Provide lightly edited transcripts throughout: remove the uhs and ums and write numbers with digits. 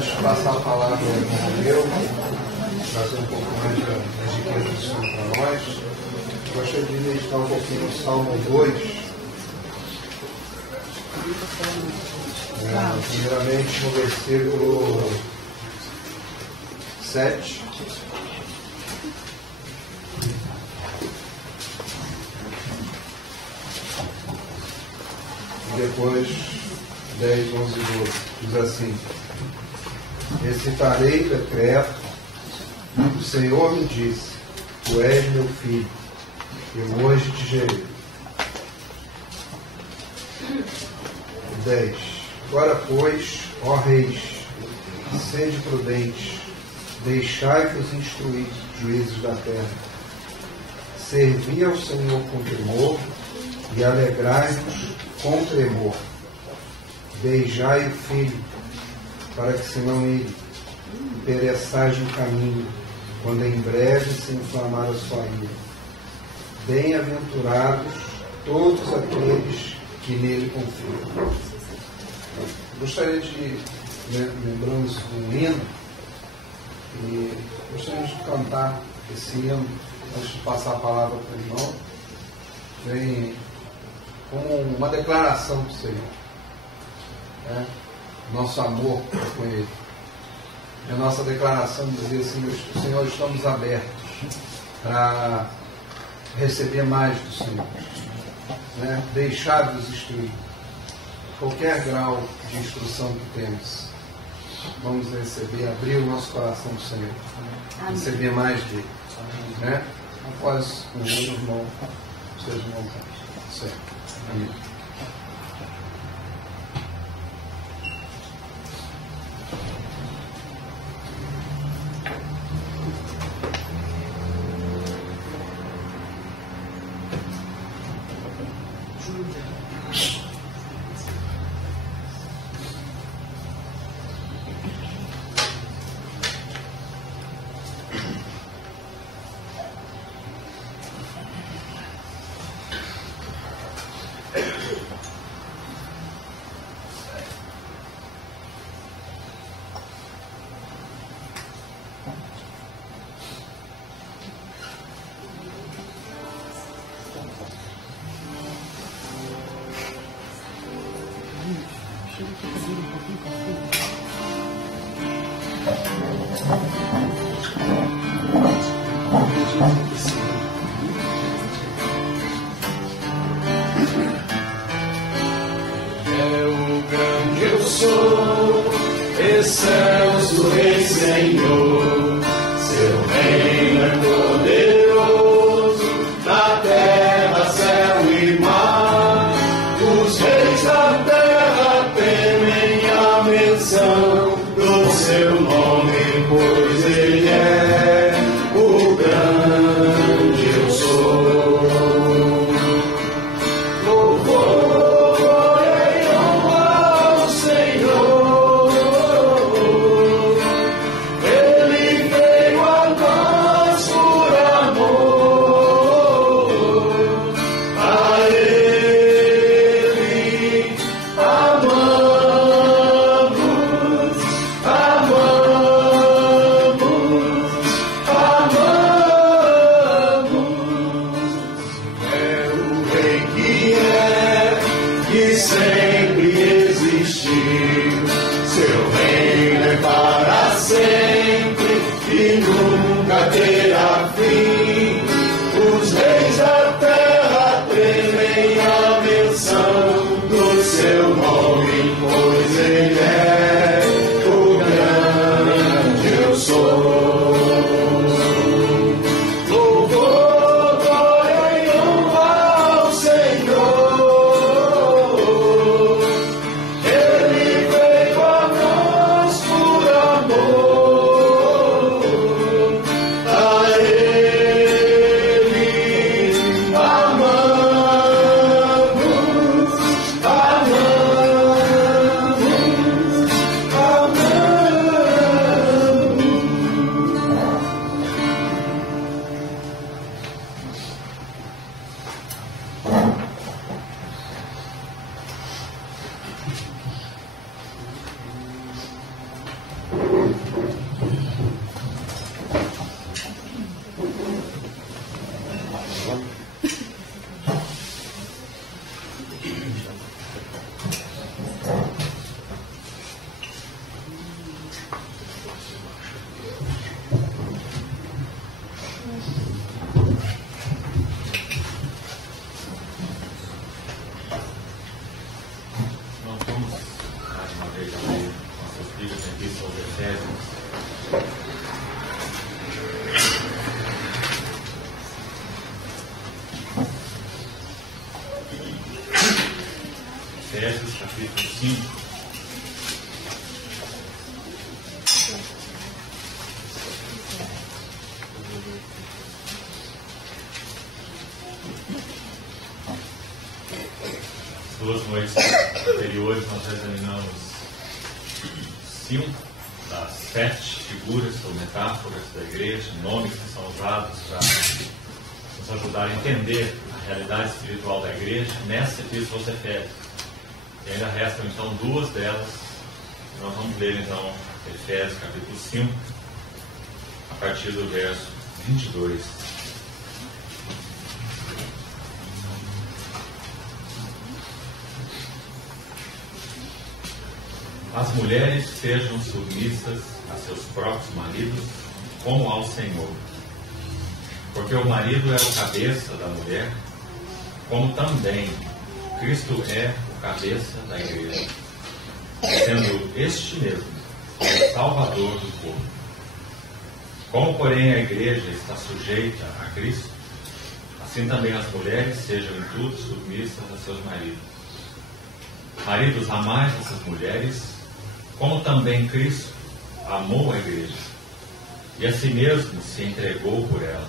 antes de passar a palavra ao Romeu, trazer um pouco mais das riquezas do Senhor para nós, gostaria de meditar um pouquinho no Salmo 2. Primeiramente no versículo 7. E depois 10, 11 e 12. Diz assim: recitarei o decreto, o Senhor me disse, tu és meu filho, eu hoje te gerei. 10. Agora, pois, ó reis, sede prudentes, deixai-vos instruir juízes da terra. Servi ao Senhor com temor e alegrai-vos com tremor. Beijai o filho, para que senão ele pereçais no caminho, quando em breve se inflamar a sua ira. Bem-aventurados todos aqueles que nele confiam. Gostaria de, lembrando um hino, e gostaria de cantar esse hino antes de passar a palavra para o irmão. Vem como uma declaração do Senhor, né? Nosso amor com Ele. E a nossa declaração dizia assim: Senhor, estamos abertos para receber mais do Senhor, né? Deixar-vos instruir. Qualquer grau de instrução que temos, vamos receber, abrir o nosso coração do Senhor, receber mais dele, né? Após o irmão, seus irmãos, certo? Amém. Amamos aos Efésios. Efésios capítulo 5. Duas noites anteriores nós examinamos 5 das 7 figuras ou metáforas da igreja, nomes que são usados para nos ajudar a entender a realidade espiritual da igreja nessa epístola aos Efésios. E ainda restam então 2 delas. Nós vamos ler então Efésios capítulo 5, a partir do verso 22. As mulheres sejam submissas a seus próprios maridos, como ao Senhor. Porque o marido é o cabeça da mulher, como também Cristo é o cabeça da igreja, sendo este mesmo o Salvador do povo. Como, porém, a igreja está sujeita a Cristo, assim também as mulheres sejam em tudo submissas a seus maridos. Maridos, amai essas mulheres, como também Cristo amou a igreja, e a si mesmo se entregou por ela,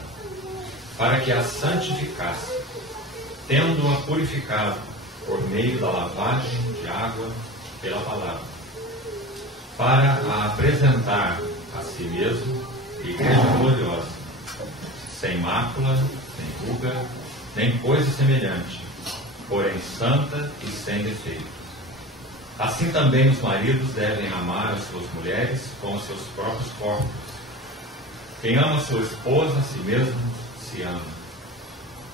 para que a santificasse, tendo-a purificado por meio da lavagem de água pela palavra, para a apresentar a si mesmo igreja gloriosa, sem mácula, sem ruga, nem coisa semelhante, porém santa e sem defeito. Assim também os maridos devem amar as suas mulheres como seus próprios corpos. Quem ama sua esposa, a si mesmo se ama.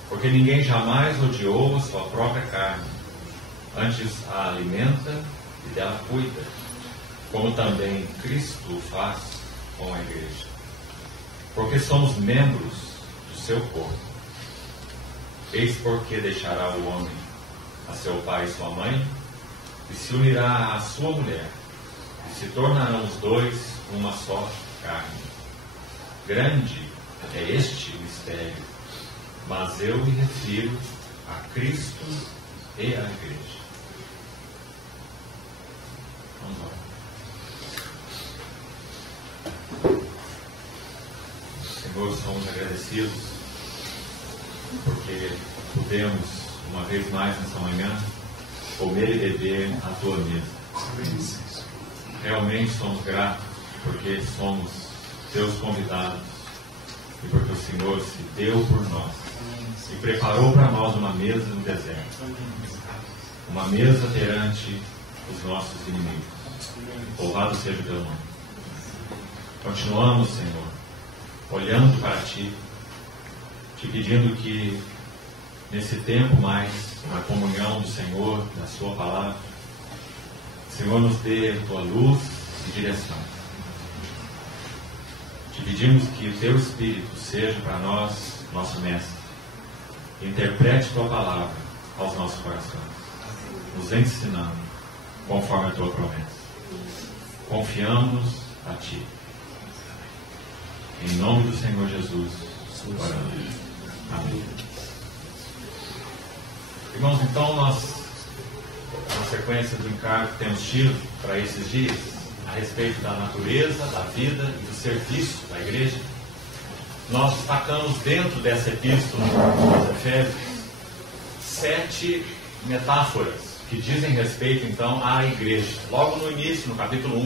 Porque ninguém jamais odiou a sua própria carne, antes a alimenta e dela cuida, como também Cristo o faz com a igreja. Porque somos membros do seu corpo. Eis porque deixará o homem a seu pai e sua mãe, e se unirá à sua mulher, e se tornarão os dois uma só carne. Grande é este mistério, mas eu me refiro a Cristo e à igreja. Vamos lá. Senhor, somos agradecidos porque podemos, uma vez mais nessa manhã, comer e beber a tua mesa. Realmente somos gratos porque somos teus convidados e porque o Senhor se deu por nós e preparou para nós uma mesa no deserto, uma mesa perante os nossos inimigos. Louvado seja o teu nome. Continuamos, Senhor, olhando para ti, te pedindo que nesse tempo mais, na comunhão do Senhor, na sua palavra, o Senhor nos dê a tua luz e direção. Te pedimos que o teu Espírito seja para nós nosso mestre. Interprete tua palavra aos nossos corações, nos ensinando conforme a tua promessa. Confiamos a ti. Em nome do Senhor Jesus, oramos. Amém. Irmãos, então nós, na sequência do encargo que temos tido para esses dias, a respeito da natureza, da vida e do serviço da igreja, nós destacamos dentro dessa epístola aos Efésios 7 metáforas que dizem respeito então à igreja. Logo no início, no capítulo 1,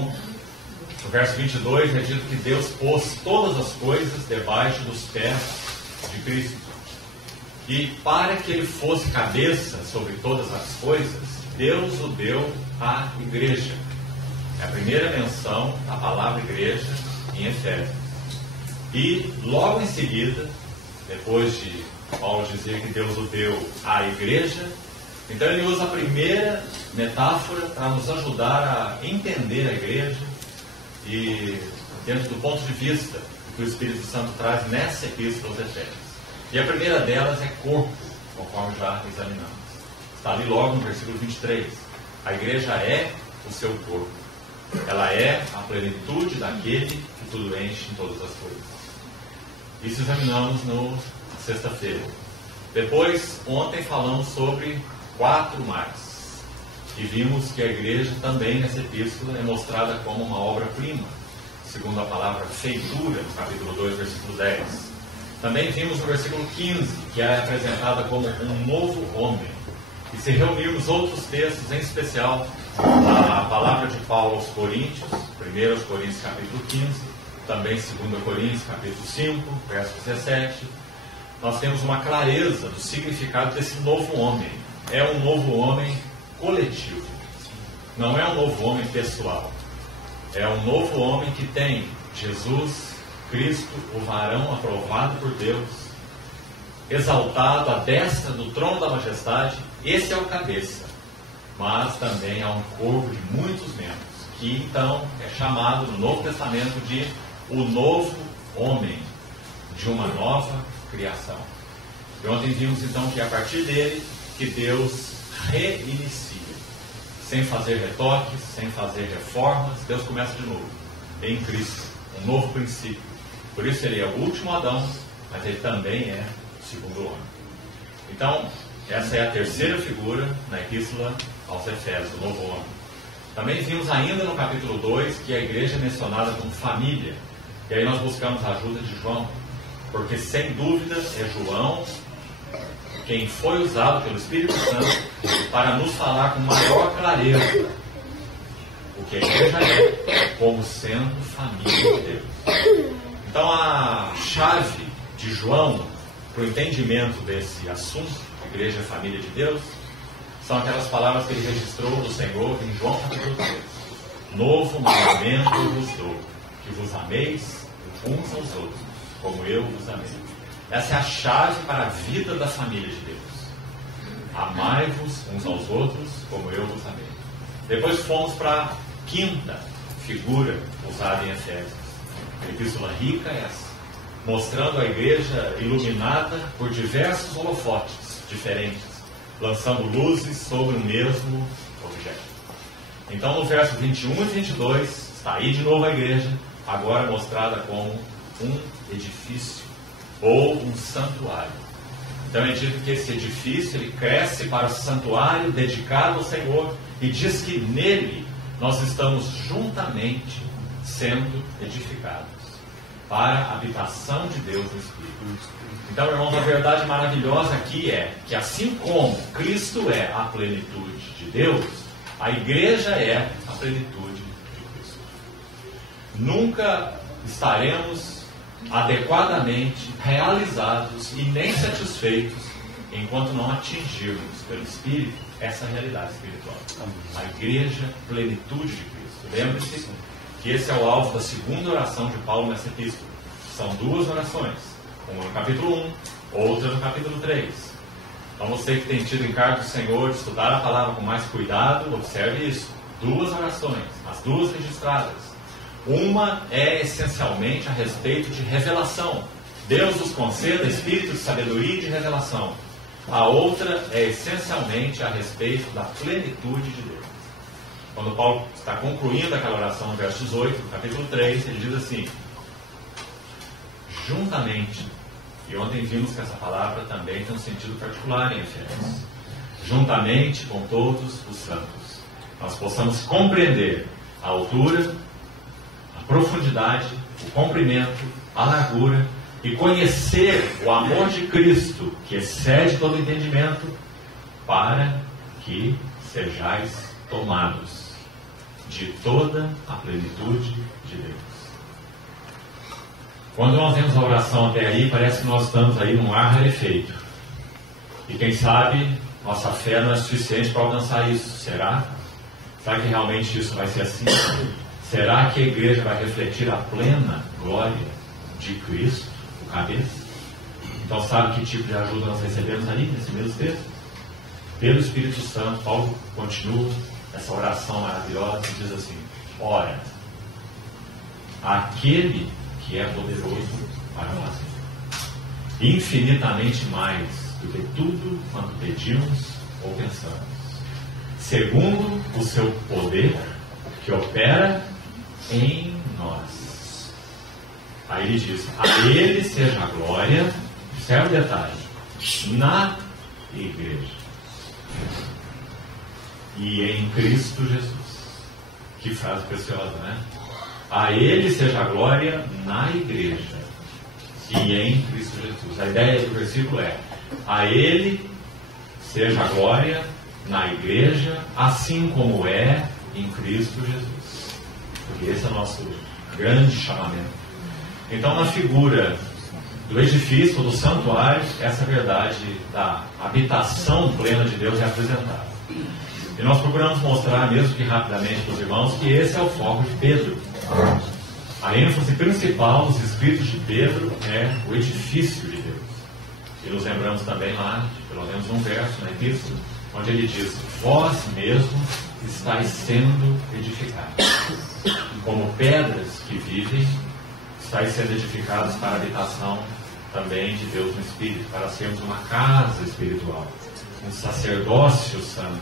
no verso 22, é dito que Deus pôs todas as coisas debaixo dos pés de Cristo. E para que ele fosse cabeça sobre todas as coisas, Deus o deu à igreja. É a primeira menção da palavra igreja em Efésios. E logo em seguida, depois de Paulo dizer que Deus o deu à igreja, então ele usa a primeira metáfora para nos ajudar a entender a igreja e dentro do ponto de vista que o Espírito Santo traz nessa epístola aos Efésios. E a primeira delas é corpo, conforme já examinamos. Está ali logo no versículo 23. A igreja é o seu corpo. Ela é a plenitude daquele que tudo enche em todas as coisas. Isso examinamos na sexta-feira. Depois, ontem falamos sobre 4 mais. E vimos que a igreja também nessa epístola é mostrada como uma obra-prima, segundo a palavra feitura, no capítulo 2, versículo 10. Também vimos no versículo 15, que é apresentada como um novo homem. E se reunirmos outros textos, em especial a palavra de Paulo aos Coríntios, 1 Coríntios capítulo 15, também 2 Coríntios capítulo 5, verso 17, nós temos uma clareza do significado desse novo homem. É um novo homem coletivo, não é um novo homem pessoal. É um novo homem que tem Jesus Cristo, o varão aprovado por Deus, exaltado à destra do trono da majestade. Esse é o cabeça, mas também há um corpo de muitos membros, que então é chamado no Novo Testamento de o novo homem, de uma nova criação. E ontem vimos então que a partir dele que Deus reinicia, sem fazer retoques, sem fazer reformas. Deus começa de novo em Cristo, um novo princípio. Por isso ele é o último Adão, mas ele também é o segundo homem. Então, essa é a terceira figura na epístola aos Efésios, o novo homem. Também vimos ainda no capítulo 2 que a igreja é mencionada como família. E aí nós buscamos a ajuda de João, porque sem dúvida é João quem foi usado pelo Espírito Santo para nos falar com maior clareza o que a igreja é, como sendo família de Deus. Então a chave de João para o entendimento desse assunto, igreja é família de Deus, são aquelas palavras que ele registrou do Senhor em João capítulo 3. Novo mandamento vos dou, que vos ameis uns aos outros, como eu vos amei. Essa é a chave para a vida da família de Deus. Amai-vos uns aos outros, como eu vos amei. Depois fomos para a quinta figura usada em Efésios. Epístola rica é essa, mostrando a igreja iluminada por diversos holofotes diferentes, lançando luzes sobre o mesmo objeto. Então no verso 21 e 22, está aí de novo a igreja, agora mostrada como um edifício ou um santuário. Então é dito que esse edifício ele cresce para o santuário dedicado ao Senhor, e diz que nele nós estamos juntamente sendo edificados para a habitação de Deus no Espírito. Então, irmãos, a verdade maravilhosa aqui é que assim como Cristo é a plenitude de Deus, a igreja é a plenitude de Cristo. Nunca estaremos adequadamente realizados e nem satisfeitos enquanto não atingirmos pelo Espírito essa realidade espiritual. A igreja, plenitude de Cristo. Lembre-se que esse é o alvo da segunda oração de Paulo nessa epístola. São 2 orações, uma no capítulo 1, outra no capítulo 3. Então você que tem tido encargo do Senhor de estudar a palavra com mais cuidado, observe isso. 2 orações, as 2 registradas. Uma é essencialmente a respeito de revelação. Deus nos conceda espírito de sabedoria e de revelação. A outra é essencialmente a respeito da plenitude de Deus. Quando Paulo está concluindo aquela oração no verso 18, no capítulo 3, ele diz assim: juntamente, e ontem vimos que essa palavra também tem um sentido particular em Efésios, juntamente com todos os santos, nós possamos compreender a altura, a profundidade, o comprimento, a largura, e conhecer o amor de Cristo, que excede todo entendimento, para que sejais tomados de toda a plenitude de Deus. Quando nós vemos a oração até aí, parece que nós estamos aí num ar rarefeito. E quem sabe, nossa fé não é suficiente para alcançar isso. Será? Será que realmente isso vai ser assim? Será que a igreja vai refletir a plena glória de Cristo, o cabeça? Então sabe que tipo de ajuda nós recebemos ali, nesse mesmo texto? Pelo Espírito Santo, Paulo continua essa oração maravilhosa e diz assim: ora, aquele que é poderoso para fazer infinitamente mais do que tudo quanto pedimos ou pensamos, segundo o seu poder que opera em nós. Aí ele diz: a ele seja a glória, observe o detalhe, na igreja e em Cristo Jesus. Que frase preciosa, né? A ele seja a glória na igreja e em Cristo Jesus. A ideia do versículo é: a ele seja a glória na igreja, assim como é em Cristo Jesus. Porque esse é o nosso grande chamamento. Então, na figura do edifício, do santuário, essa verdade da habitação plena de Deus é apresentada. E nós procuramos mostrar, mesmo que rapidamente para os irmãos, que esse é o foco de Pedro. A ênfase principal dos escritos de Pedro é o edifício de Deus. E nos lembramos também lá, de pelo menos um verso na epístola, onde ele diz: vós mesmos estáis sendo edificados. Como pedras que vivem, estáis sendo edificados para a habitação também de Deus no Espírito, para sermos uma casa espiritual, um sacerdócio santo,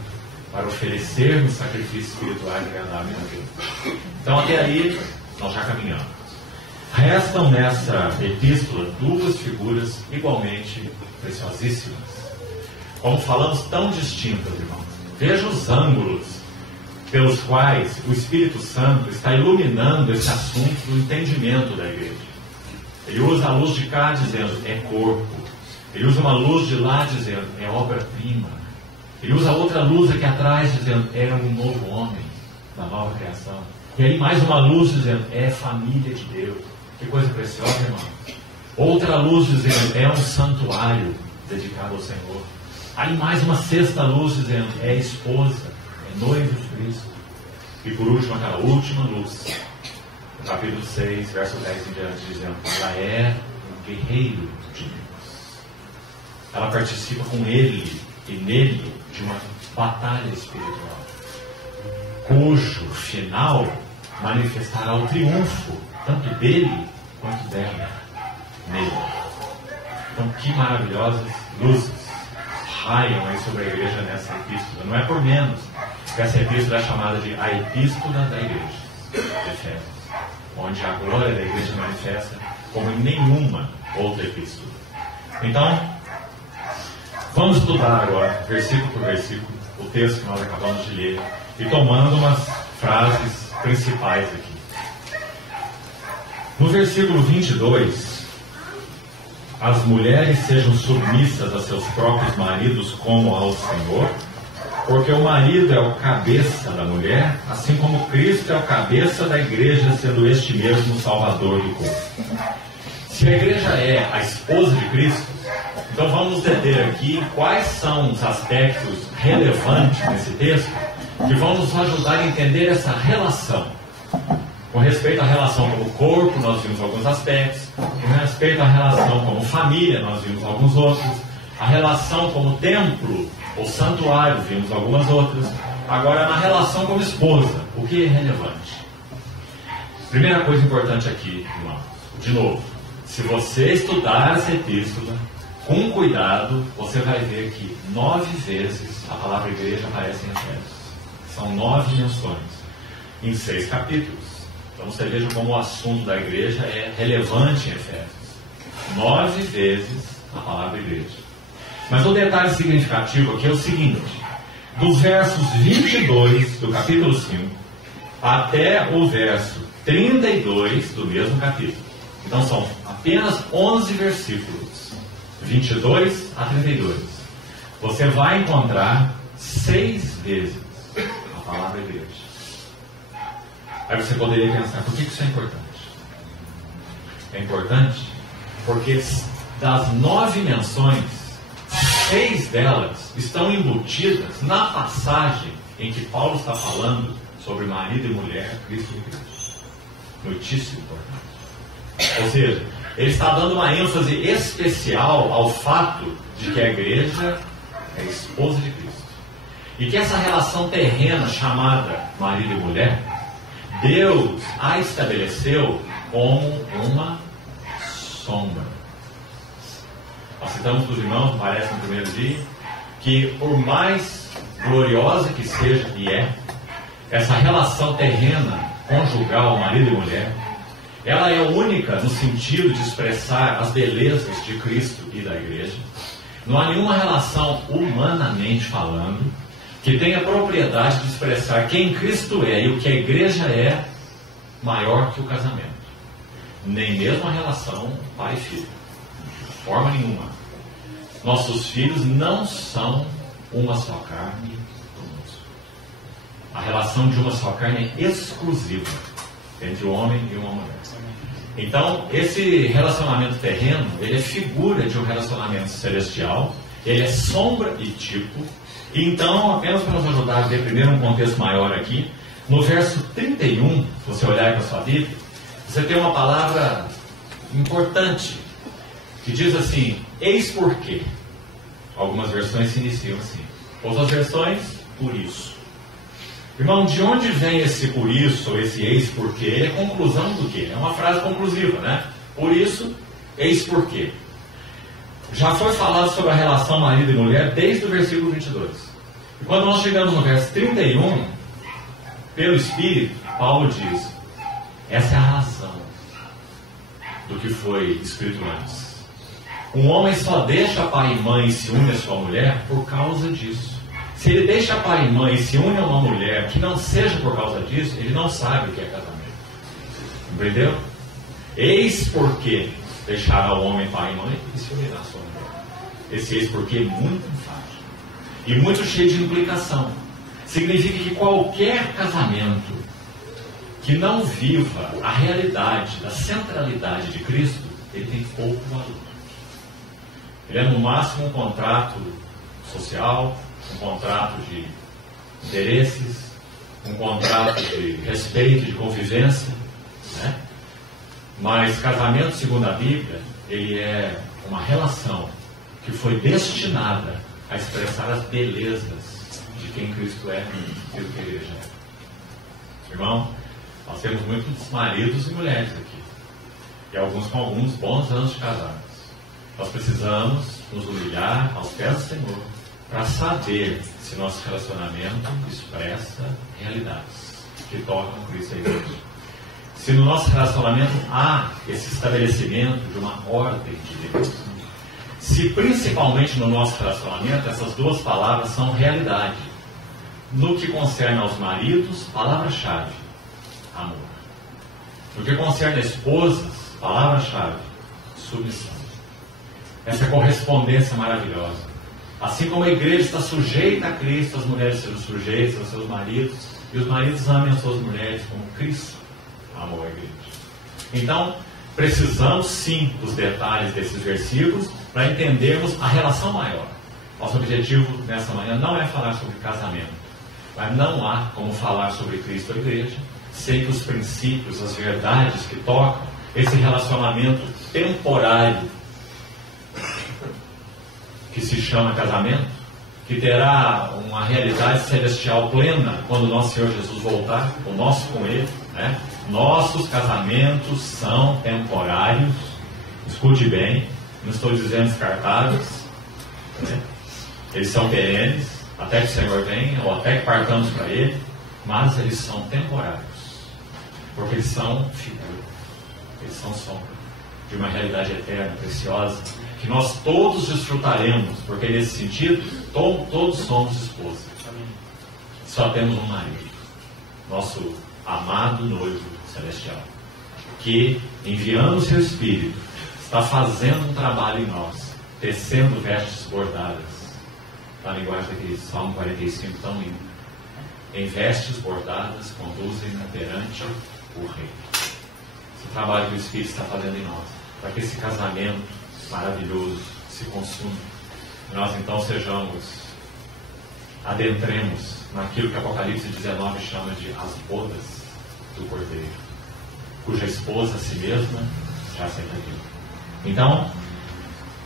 para oferecermos sacrifícios espirituais agradáveis a Deus. Então, até aí, nós já caminhamos. Restam nessa epístola duas figuras igualmente preciosíssimas. Como falamos, tão distintas, irmãos. Veja os ângulos pelos quais o Espírito Santo está iluminando esse assunto do entendimento da igreja. Ele usa a luz de cá dizendo: é corpo. Ele usa uma luz de lá dizendo: é obra-prima. Ele usa outra luz aqui atrás dizendo: é um novo homem da nova criação. E aí mais uma luz dizendo: é família de Deus. Que coisa preciosa, irmão. Outra luz dizendo: é um santuário dedicado ao Senhor. Aí mais uma sexta luz dizendo: é esposa, é noivo de Cristo. E por último, aquela última luz, no capítulo 6, verso 10 em diante, dizendo: ela é um guerreiro de Deus. Ela participa com ele e nele de uma batalha espiritual, cujo final manifestará o triunfo tanto dele quanto dela nele. Então, que maravilhosas luzes raiam aí sobre a igreja nessa epístola. Não é por menos que essa epístola é chamada de a epístola da igreja de Efésios, onde a glória da igreja manifesta como em nenhuma outra epístola. Então, vamos estudar agora, versículo por versículo, o texto que nós acabamos de ler, e tomando umas frases principais aqui. No versículo 22, as mulheres sejam submissas a seus próprios maridos como ao Senhor, porque o marido é o cabeça da mulher, assim como Cristo é o cabeça da igreja, sendo este mesmo o Salvador do corpo. Se a igreja é a esposa de Cristo, então vamos entender aqui quais são os aspectos relevantes nesse texto que vão nos ajudar a entender essa relação. Com respeito à relação como corpo, nós vimos alguns aspectos. Com respeito à relação como família, nós vimos alguns outros. A relação como templo ou santuário, vimos algumas outras. Agora, na relação como esposa, o que é relevante? Primeira coisa importante aqui, irmãos, de novo, se você estudar essa epístola com cuidado, você vai ver que 9 vezes a palavra igreja aparece em Efésios. São 9 menções em 6 capítulos. Então você veja como o assunto da igreja é relevante em Efésios. 9 vezes a palavra igreja. Mas o detalhe significativo aqui é o seguinte: dos versos 22 do capítulo 5 até o verso 32 do mesmo capítulo. Então são apenas 11 versículos, 22 a 32. Você vai encontrar 6 vezes a palavra igreja. Aí você poderia pensar: por que isso é importante? É importante porque das 9 menções, 6 delas estão embutidas na passagem em que Paulo está falando sobre marido e mulher, Cristo e Cristo. Muitíssimo importante. Ou seja, ele está dando uma ênfase especial ao fato de que a igreja é a esposa de Cristo. E que essa relação terrena chamada marido e mulher, Deus a estabeleceu como uma sombra. Nós citamos para os irmãos, parece no primeiro dia, que por mais gloriosa que seja, e é, essa relação terrena, conjugal, marido e mulher, ela é única no sentido de expressar as belezas de Cristo e da igreja. Não há nenhuma relação, humanamente falando, que tenha propriedade de expressar quem Cristo é e o que a igreja é maior que o casamento. Nem mesmo a relação pai e filho. De forma nenhuma. Nossos filhos não são uma só carne conosco. A relação de uma só carne é exclusiva entre o homem e uma mulher. Então, esse relacionamento terreno, ele é figura de um relacionamento celestial, ele é sombra e tipo. Então, apenas para nos ajudar a ver primeiro um contexto maior aqui, no verso 31, se você olhar para a sua Bíblia, você tem uma palavra importante, que diz assim, eis porquê. Algumas versões se iniciam assim. Outras versões, por isso. Irmão, de onde vem esse por isso, ou esse eis porquê? Ele é conclusão do quê? É uma frase conclusiva, né? Por isso, eis porquê. Já foi falado sobre a relação marido e mulher desde o versículo 22. E quando nós chegamos no verso 31, pelo Espírito, Paulo diz, essa é a razão do que foi escrito antes. Um homem só deixa pai e mãe e se une à sua mulher por causa disso. Se ele deixa pai e mãe e se une a uma mulher que não seja por causa disso, ele não sabe o que é casamento. Entendeu? Eis porque deixará o homem pai e mãe e se unirá à sua mulher. Esse eis porque é muito enfático e muito cheio de implicação. Significa que qualquer casamento que não viva a realidade da centralidade de Cristo, ele tem pouco valor. Ele é no máximo um contrato social, um contrato de interesses, um contrato de respeito, de convivência, né? Mas casamento, segundo a Bíblia, ele é uma relação que foi destinada a expressar as belezas de quem Cristo é e do que a igreja é. Irmão, nós temos muitos maridos e mulheres aqui, e alguns com alguns bons anos de casados. Nós precisamos nos humilhar aos pés do Senhor para saber se nosso relacionamento expressa realidades que tocam Cristo e a igreja. Se no nosso relacionamento há esse estabelecimento de uma ordem de Deus. Se principalmente no nosso relacionamento essas duas palavras são realidade. No que concerne aos maridos, palavra-chave, amor. No que concerne a esposas, palavra-chave, submissão. Essa correspondência maravilhosa. Assim como a igreja está sujeita a Cristo, as mulheres sejam sujeitas aos seus maridos, e os maridos amem as suas mulheres como Cristo amou a igreja. Então, precisamos sim dos detalhes desses versículos para entendermos a relação maior. Nosso objetivo nessa manhã não é falar sobre casamento, mas não há como falar sobre Cristo e a igreja sem que os princípios, as verdades que tocam esse relacionamento temporário que se chama casamento, que terá uma realidade celestial plena quando nosso Senhor Jesus voltar, o nosso com Ele, né? Nossos casamentos são temporários, escute bem, não estou dizendo descartáveis, né? Eles são perenes, até que o Senhor venha, ou até que partamos para Ele, mas eles são temporários, porque eles são figura, eles são sombra de uma realidade eterna, preciosa, que nós todos desfrutaremos, porque nesse sentido, todos somos esposas. Só temos um marido, nosso amado noivo celestial, que, enviando o seu Espírito, está fazendo um trabalho em nós, tecendo vestes bordadas, na linguagem daquele Salmo 45 tão lindo. Em vestes bordadas conduzem-na perante o Rei. Esse trabalho que o Espírito está fazendo em nós, para que esse casamento maravilhoso se consuma. Nós então adentremos naquilo que Apocalipse 19 chama de as bodas do Cordeiro, cuja esposa a si mesma já se entregou. Então,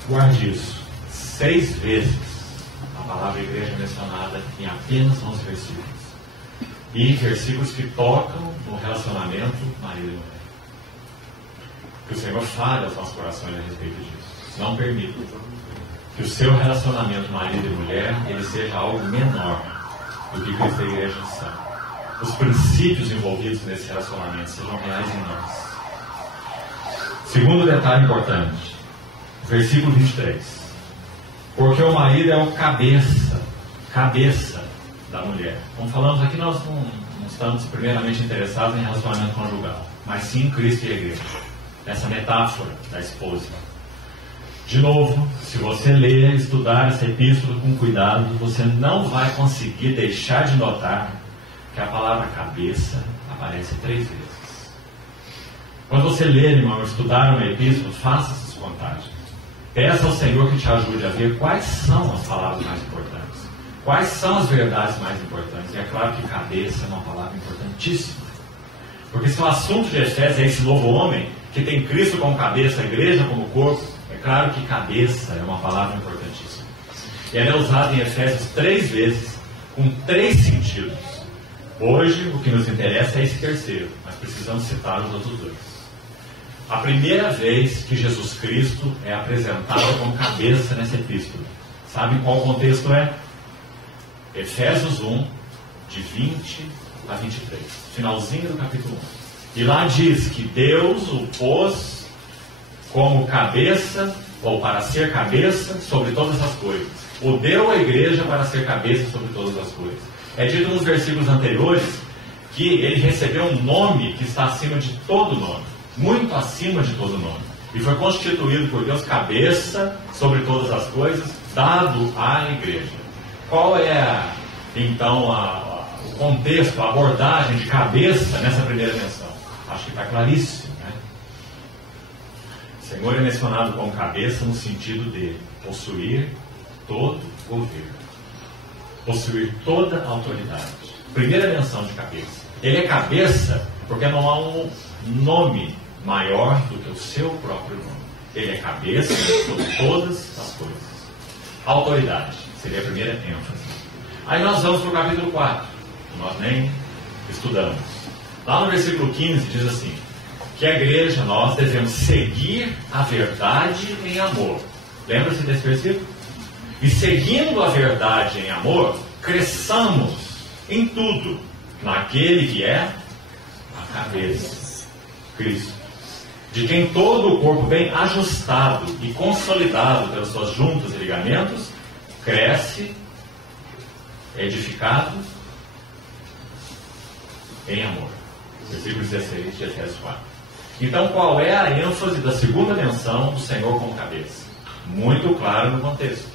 guarde isso. 6 vezes a palavra igreja é mencionada em apenas 11 versículos. E versículos que tocam no relacionamento marido e mulher. Que o Senhor fale aos nossos corações a respeito disso. Não permita que o seu relacionamento marido e mulher ele seja algo menor do que Cristo e a igreja são. os princípios envolvidos nesse relacionamento sejam reais em nós. Segundo detalhe importante, versículo 23. Porque o marido é o cabeça da mulher. Como falamos aqui, nós não estamos primeiramente interessados em relacionamento conjugal, mas sim em Cristo e a igreja. Essa metáfora da esposa. De novo, se você ler e estudar essa epístola com cuidado, você não vai conseguir deixar de notar que a palavra cabeça aparece 3 vezes. Quando você ler, irmão, estudar uma epístola, faça essas contagens. Peça ao Senhor que te ajude a ver quais são as palavras mais importantes. Quais são as verdades mais importantes. E é claro que cabeça é uma palavra importantíssima. Porque se o assunto de Efésios é esse novo homem, que tem Cristo como cabeça, a igreja como corpo, é claro que cabeça é uma palavra importantíssima. E ela é usada em Efésios 3 vezes, com 3 sentidos. Hoje, o que nos interessa é esse terceiro, mas precisamos citar os outros 2. A primeira vez que Jesus Cristo é apresentado como cabeça nessa epístola. Sabe em qual contexto é? Efésios 1, de 20 a 23. Finalzinho do capítulo 1. E lá diz que Deus o pôs como cabeça, ou para ser cabeça, sobre todas as coisas. O deu à igreja para ser cabeça sobre todas as coisas. É dito nos versículos anteriores que ele recebeu um nome que está acima de todo nome. Muito acima de todo nome. E foi constituído por Deus cabeça sobre todas as coisas, dado à igreja. Qual é, então, o contexto, a abordagem de cabeça nessa primeira menção? Acho que está claríssimo, né? O Senhor é mencionado como cabeça no sentido de possuir todo o governo. Possuir toda a autoridade. Primeira menção de cabeça. Ele é cabeça porque não há um nome maior do que o seu próprio nome. Ele é cabeça sobre todas as coisas. Autoridade seria a primeira ênfase. Aí nós vamos para o capítulo 4, que nós nem estudamos. Lá no versículo 15 diz assim, que a igreja, nós devemos seguir a verdade em amor. Lembra-se desse versículo? E seguindo a verdade em amor, cresçamos em tudo naquele que é a cabeça, Cristo, de quem todo o corpo bem ajustado e consolidado pelas suas juntas e ligamentos, cresce, edificado em amor. Versículo 16 de Efésios 4. Então, qual é a ênfase da segunda menção do Senhor como cabeça? Muito claro no contexto.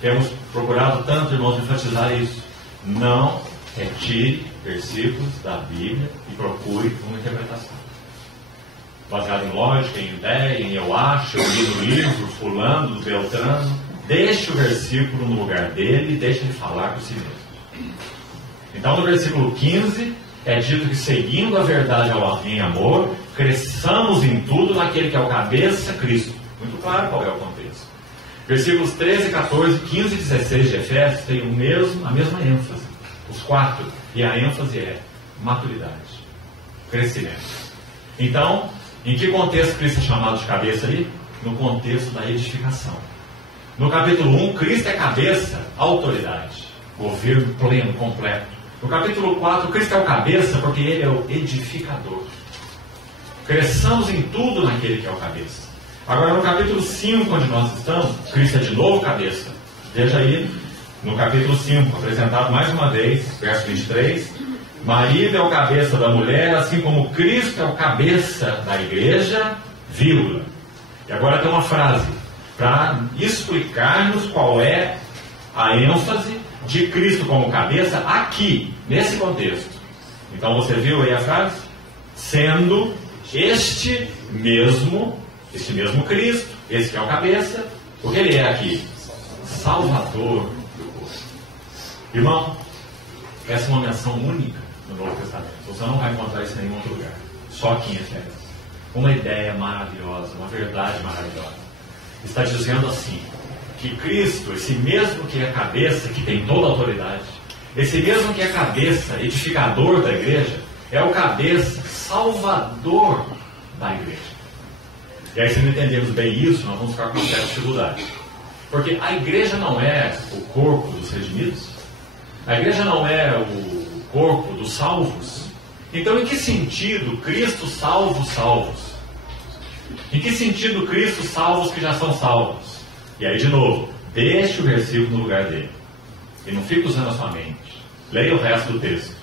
Temos procurado tanto, irmãos, enfatizar isso. Não retire versículos da Bíblia e procure uma interpretação baseado em lógica, em ideia, em eu acho, eu li no livro, fulano, beltrano. Deixe o versículo no lugar dele e deixe ele falar por si mesmo. Então, no versículo 15, é dito que seguindo a verdade em amor, cresçamos em tudo naquele que é o cabeça, Cristo. Muito claro qual é o contexto. Versículos 13, 14, 15 e 16 de Efésios têm a mesma ênfase. Os 4. E a ênfase é maturidade, crescimento. Então, em que contexto Cristo é chamado de cabeça aí? No contexto da edificação. No capítulo 1, Cristo é cabeça, autoridade, governo pleno, completo. No capítulo 4, Cristo é o cabeça porque Ele é o edificador. Cresçamos em tudo naquele que é o cabeça. Agora, no capítulo 5, onde nós estamos, Cristo é de novo cabeça. Veja aí, no capítulo 5, apresentado mais uma vez, verso 23. Marido é o cabeça da mulher, assim como Cristo é o cabeça da igreja, vírgula. E agora tem uma frase para explicar-nos qual é a ênfase de Cristo como cabeça aqui, nesse contexto. Então você viu aí a frase? Sendo este mesmo Cristo, esse que é o cabeça, o que ele é aqui? Salvador do povo. Irmão, essa é uma menção única no Novo Testamento. Você não vai encontrar isso em nenhum outro lugar. Só aqui em Efésios. Uma ideia maravilhosa, uma verdade maravilhosa. Está dizendo assim, que Cristo, esse mesmo que é cabeça, que tem toda a autoridade, esse mesmo que é cabeça, edificador da igreja, é o cabeça, salvador da igreja. E aí, se não entendermos bem isso, nós vamos ficar com uma certa dificuldade. Porque a igreja não é o corpo dos redimidos. A igreja não é corpo dos salvos. Então, em que sentido Cristo salva os salvos? Em que sentido Cristo salva os que já são salvos? E aí, de novo, deixe o versículo no lugar dele. E não fique usando a sua mente. Leia o resto do texto.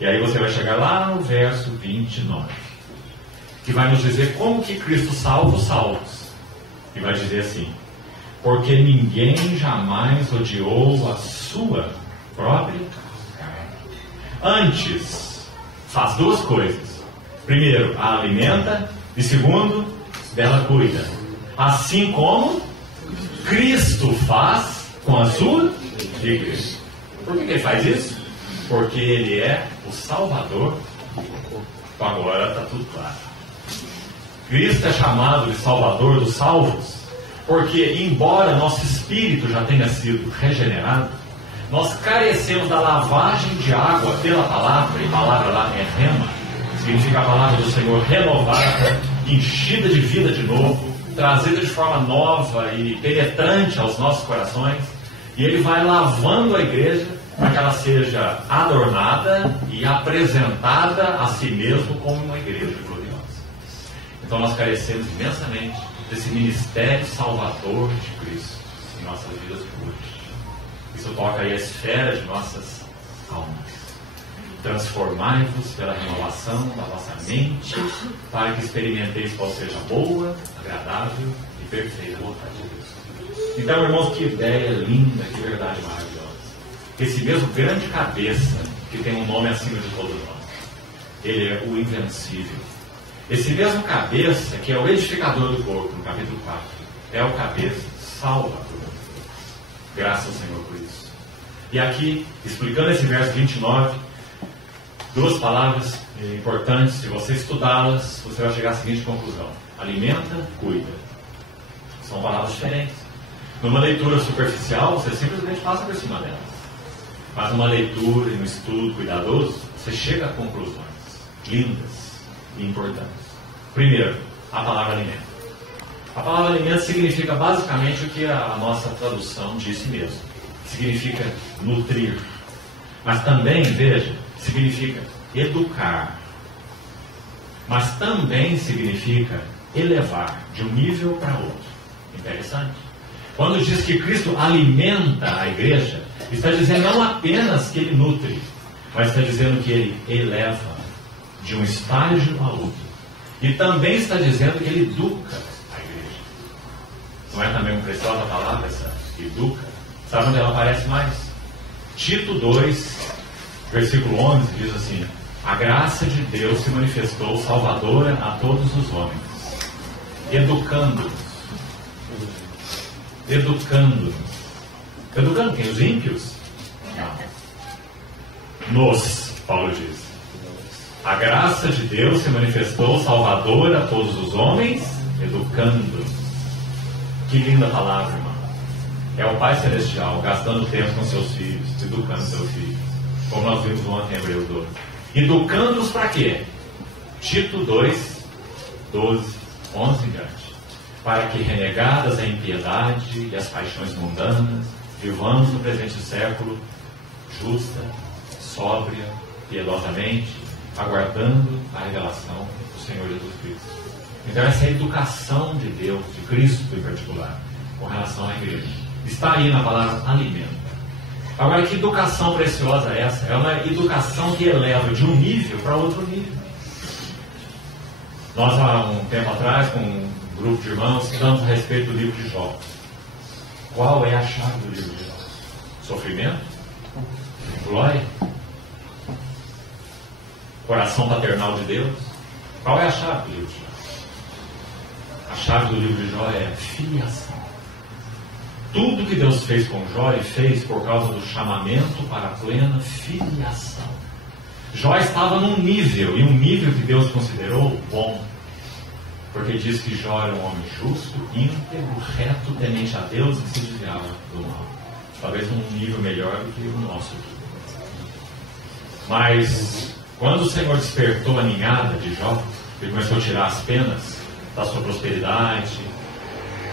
E aí você vai chegar lá no verso 29. Que vai nos dizer como que Cristo salva os salvos. E vai dizer assim: porque ninguém jamais odiou a sua própria carne. Antes, faz duas coisas. Primeiro, a alimenta. E segundo, dela cuida. Assim como Cristo faz com a sua igreja. Por que ele faz isso? Porque ele é o Salvador. Então agora está tudo claro. Cristo é chamado de Salvador dos salvos, porque embora nosso espírito já tenha sido regenerado, nós carecemos da lavagem de água pela palavra, e a palavra lá é rema, significa a palavra do Senhor renovada, enchida de vida de novo, trazida de forma nova e penetrante aos nossos corações, e ele vai lavando a igreja para que ela seja adornada e apresentada a si mesmo como uma igreja gloriosa. Então nós carecemos imensamente desse ministério salvador de Cristo em nossas vidas hoje. Isso toca aí a esfera de nossas almas. Transformai-vos pela renovação da vossa mente, para que experimenteis qual seja boa, agradável e perfeita vontade de Deus. Então, irmãos, que ideia linda, que verdade maravilhosa. Esse mesmo grande cabeça, que tem um nome acima de todos nós, ele é o invencível. Esse mesmo cabeça, que é o edificador do corpo, no capítulo 4, é o cabeça salvador. Graças ao Senhor por isso. E aqui, explicando esse verso 29, duas palavras importantes. Se você estudá-las, você vai chegar à seguinte conclusão: alimenta, cuida. São palavras diferentes. Numa leitura superficial, você simplesmente passa por cima delas. Mas numa leitura e no estudo cuidadoso, você chega a conclusões lindas e importantes. Primeiro, a palavra alimento. A palavra alimento significa basicamente o que a nossa tradução disse mesmo. Significa nutrir. Mas também, veja, significa educar. Mas também significa elevar de um nível para outro. Interessante. Quando diz que Cristo alimenta a igreja, está dizendo não apenas que ele nutre, mas está dizendo que ele eleva de um estágio a outro. E também está dizendo que ele educa a igreja. Não é também uma preciosa palavra essa? Educa. Sabe onde ela aparece mais? Tito 2, versículo 11, diz assim: a graça de Deus se manifestou salvadora a todos os homens, educando-nos. Educando quem? Os ímpios? Não. Nos, Paulo diz. A graça de Deus se manifestou salvadora a todos os homens, educando. Que linda palavra, irmão. É o Pai Celestial gastando tempo com seus filhos, educando seus filhos. Como nós vimos ontem em Hebreus 12. Educando-os para quê? Tito 2, 12, 11 em diante. Para que, renegadas a impiedade e as paixões mundanas, vivamos no presente século justa, sóbria, piedosamente, aguardando a revelação do Senhor Jesus Cristo. Então essa é a educação de Deus, de Cristo em particular, com relação à igreja. Está aí na palavra alimento. Agora, que educação preciosa é essa? É uma educação que eleva de um nível para outro nível. Nós, há um tempo atrás, com um grupo de irmãos, estudamos a respeito do livro de Jó. Qual é a chave do livro de Jó? Sofrimento? Glória? Coração paternal de Deus? Qual é a chave do livro de Jó? A chave do livro de Jó é filiação. Tudo que Deus fez com Jó, Ele fez por causa do chamamento para a plena filiação. Jó estava num nível, e um nível que Deus considerou bom, porque diz que Jó era um homem justo, íntegro, reto, temente a Deus e se desviava do mal. Talvez um nível melhor do que o nosso. Mas quando o Senhor despertou a ninhada de Jó, Ele começou a tirar as penas da sua prosperidade,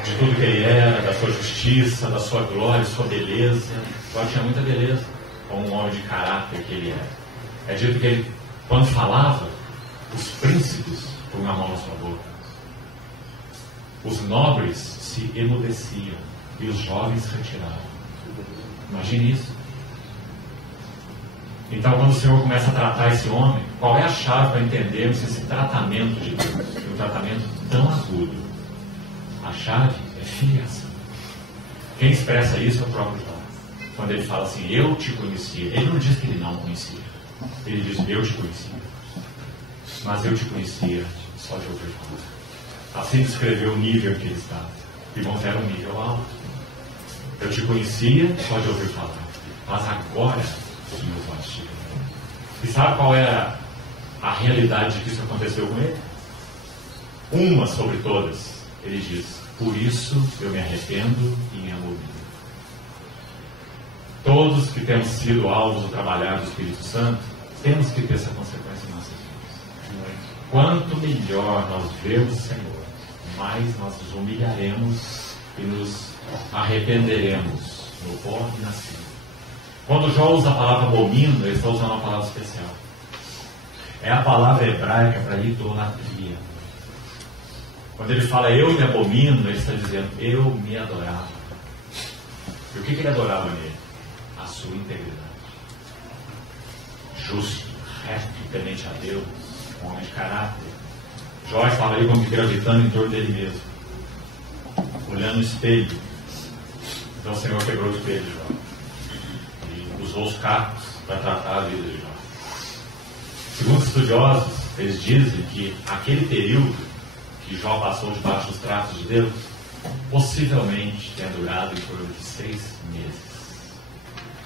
de tudo que ele era, da sua justiça, da sua glória, da sua beleza. Jó tinha muita beleza, como um homem de caráter que ele era. É dito que ele, quando falava, os príncipes punham a mão na sua boca. Os nobres se emudeciam e os jovens retiravam. Imagine isso. Então, quando o Senhor começa a tratar esse homem, qual é a chave para entendermos esse tratamento de Deus? Um tratamento tão agudo. A chave é filiação. Quem expressa isso é o próprio Jó. Quando ele fala assim, eu te conhecia. Ele não diz que ele não conhecia. Ele diz, eu te conhecia. Mas eu te conhecia só de ouvir falar. Assim descreveu o nível que ele estava. Irmãos, era um nível alto. Eu te conhecia só de ouvir falar. Mas agora que meus olhos te viram. E sabe qual era a realidade de que isso aconteceu com ele? Uma sobre todas. Ele diz, por isso eu me arrependo e me abomino. Todos que temos sido alvos do trabalhar do Espírito Santo, temos que ter essa consequência em nossas vidas. Quanto melhor nós vermos o Senhor, mais nós nos humilharemos e nos arrependeremos no pó e na cinza. Quando Jó usa a palavra abomino, ele está usando uma palavra especial. É a palavra hebraica para idolatria. Quando ele fala eu me abomino, ele está dizendo eu me adorava. E o que ele adorava nele? A sua integridade. Justo, reto, temente a Deus, um homem de caráter. Jó estava ali como que gravitando em torno dele mesmo, olhando no espelho. Então o Senhor quebrou o espelho de Jó e usou os cacos para tratar a vida de Jó. Segundo estudiosos, eles dizem que aquele período que Jó passou debaixo dos tratos de Deus possivelmente tenha durado em torno de 6 meses.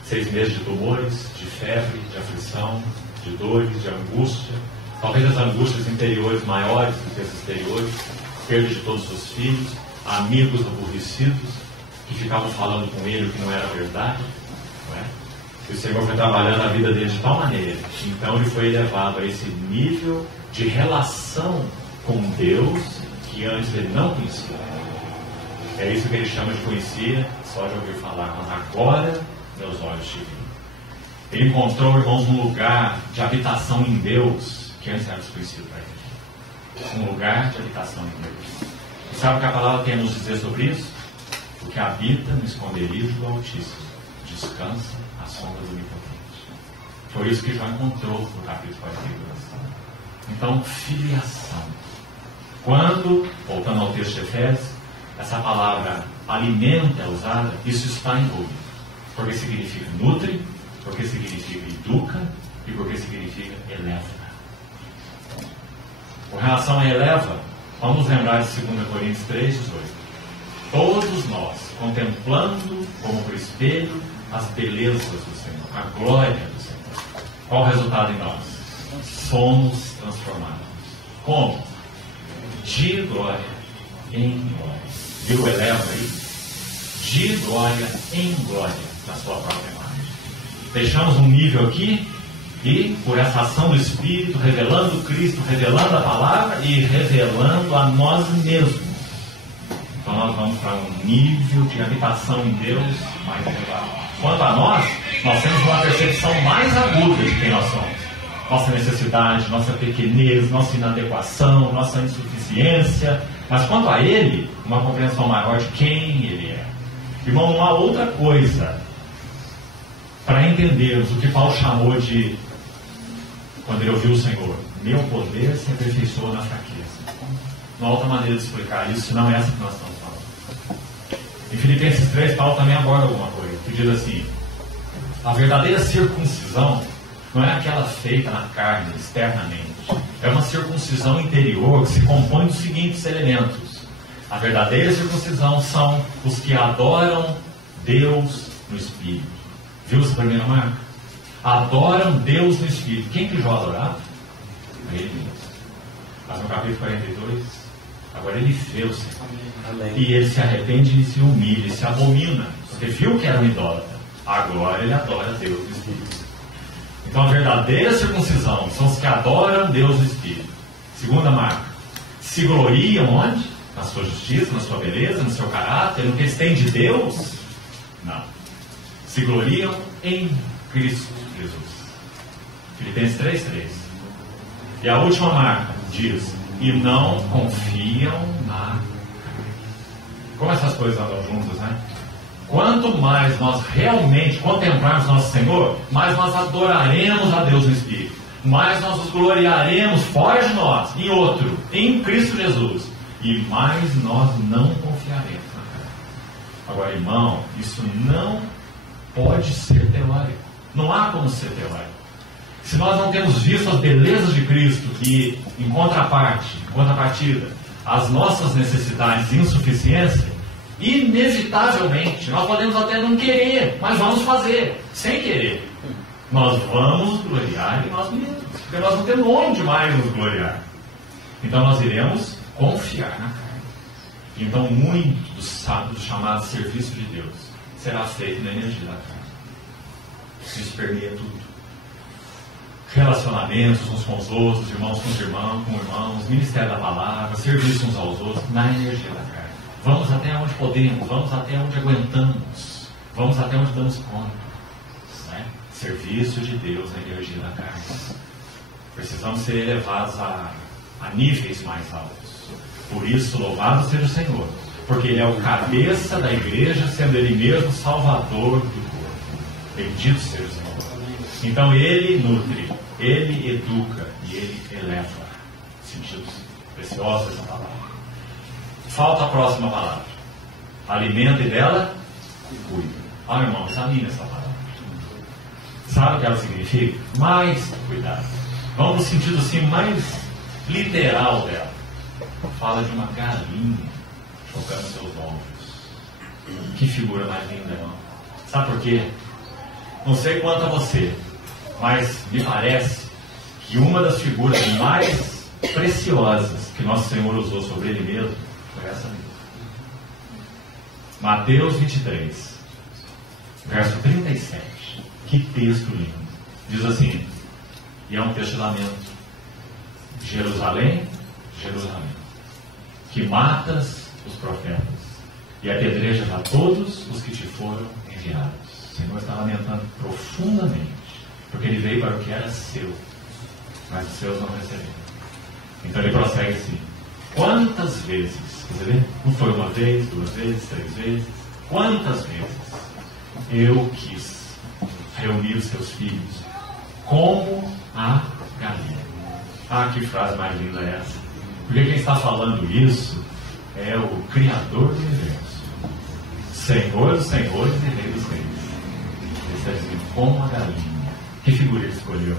6 meses de tumores, de febre, de aflição, de dores, de angústia, talvez as angústias interiores maiores do que as exteriores, perda de todos os seus filhos, amigos aborrecidos que ficavam falando com ele o que não era verdade, não é? E o Senhor foi trabalhando a vida dele de tal maneira, então ele foi elevado a esse nível de relação com Deus que antes ele não conhecia. É isso que ele chama de conhecer, só de ouvir falar, mas agora meus olhos te viram. Ele encontrou, irmãos, um lugar de habitação em Deus que antes era desconhecido para ele. Um lugar de habitação em Deus. E sabe o que a palavra tem a nos dizer sobre isso? O que habita no esconderijo do Altíssimo descansa à sombra do Onipotente. Foi isso que Jó encontrou no capítulo 42. Então, filiação. Quando, voltando ao texto de Efésios, essa palavra alimento é usada, isso está envolvido. Porque significa nutre, porque significa educa e porque significa eleva. Com relação a eleva, vamos lembrar de 2 Coríntios 3, 18. Todos nós, contemplando como por espelho as belezas do Senhor, a glória do Senhor. Qual o resultado em nós? Somos transformados. Como? De glória em glória. Viu o eleva aí? De glória em glória na sua própria imagem. Deixamos um nível aqui e, por essa ação do Espírito, revelando Cristo, revelando a palavra e revelando a nós mesmos. Então nós vamos para um nível de habitação em Deus mais elevado. Quanto a nós temos uma percepção mais aguda de quem nós somos. Nossa necessidade, nossa pequenez, nossa inadequação, nossa insuficiência. Mas quanto a Ele, uma compreensão maior de quem Ele é. Irmão, uma outra coisa para entendermos o que Paulo chamou de, quando ele ouviu o Senhor, meu poder se aperfeiçoa na fraqueza. Uma outra maneira de explicar isso não é essa que nós estamos falando. Em Filipenses 3, Paulo também aborda alguma coisa, que diz assim, a verdadeira circuncisão não é aquela feita na carne, externamente. É uma circuncisão interior que se compõe dos seguintes elementos. A verdadeira circuncisão são os que adoram Deus no Espírito. Viu essa primeira marca? Adoram Deus no Espírito. Quem que Jó adorava? Ele mesmo. Mas no capítulo 42, agora ele vê o Senhor. E ele se arrepende e se humilha, e se abomina. Porque viu que era um idólatra. Agora ele adora Deus no Espírito. Então a verdadeira circuncisão são os que adoram Deus no Espírito. Segunda marca. Se gloriam onde? Na sua justiça, na sua beleza, no seu caráter, no que eles têm de Deus? Não. Se gloriam em Cristo Jesus. Filipenses 3:3. E a última marca diz: e não confiam na carne. Como essas coisas andam juntas, né? Quanto mais nós realmente contemplarmos nosso Senhor, mais nós adoraremos a Deus no Espírito, mais nós nos gloriaremos fora de nós, em outro, em Cristo Jesus, e mais nós não confiaremos na carne. Agora, irmão, isso não pode ser teórico. Não há como ser teórico. Se nós não temos visto as belezas de Cristo e, em contrapartida, as nossas necessidades e insuficiência, inevitavelmente, nós podemos até não querer, mas vamos fazer, sem querer. Nós vamos gloriar em nós mesmos, porque nós não temos onde mais nos gloriar. Então nós iremos confiar na carne. Então muito do chamado serviço de Deus será feito na energia da carne. Isso permeia tudo. Relacionamentos uns com os outros, irmãos com irmãos, ministério da palavra, serviço uns aos outros, na energia da carne. Vamos até onde podemos, vamos até onde aguentamos, vamos até onde damos conta. Né? Serviço de Deus na energia da carne. Precisamos ser elevados a níveis mais altos. Por isso, louvado seja o Senhor, porque Ele é o cabeça da igreja, sendo Ele mesmo o salvador do corpo. Bendito seja o Senhor. Então Ele nutre, Ele educa e Ele eleva. Sentidos preciosos dessa palavra. Falta a próxima palavra. Alimenta e dela cuida. Olha, irmão, examine essa palavra. Sabe o que ela significa? Mais cuidado. Vamos no sentido assim mais literal dela. Fala de uma galinha chocando seus ombros. Que figura mais linda, irmão. Sabe por quê? Não sei quanto a você, mas me parece que uma das figuras mais preciosas que nosso Senhor usou sobre Ele mesmo foi essa mesmo. Mateus 23, verso 37. Que texto lindo. Diz assim, e é um texto de lamento: Jerusalém, Jerusalém, que matas os profetas e apedrejas a todos os que te foram enviados. O Senhor está lamentando profundamente, porque Ele veio para o que era seu, mas os seus não receberam. Então Ele prossegue assim: quantas vezes, você vê? Não foi uma vez, 2 vezes, 3 vezes, quantas vezes eu quis reunir os seus filhos como a galinha. Ah, que frase mais linda é essa? Porque quem está falando isso é o Criador do universo, Senhor dos senhores e Rei dos reis. Ele está dizendo, como a galinha. Que figura ele escolheu?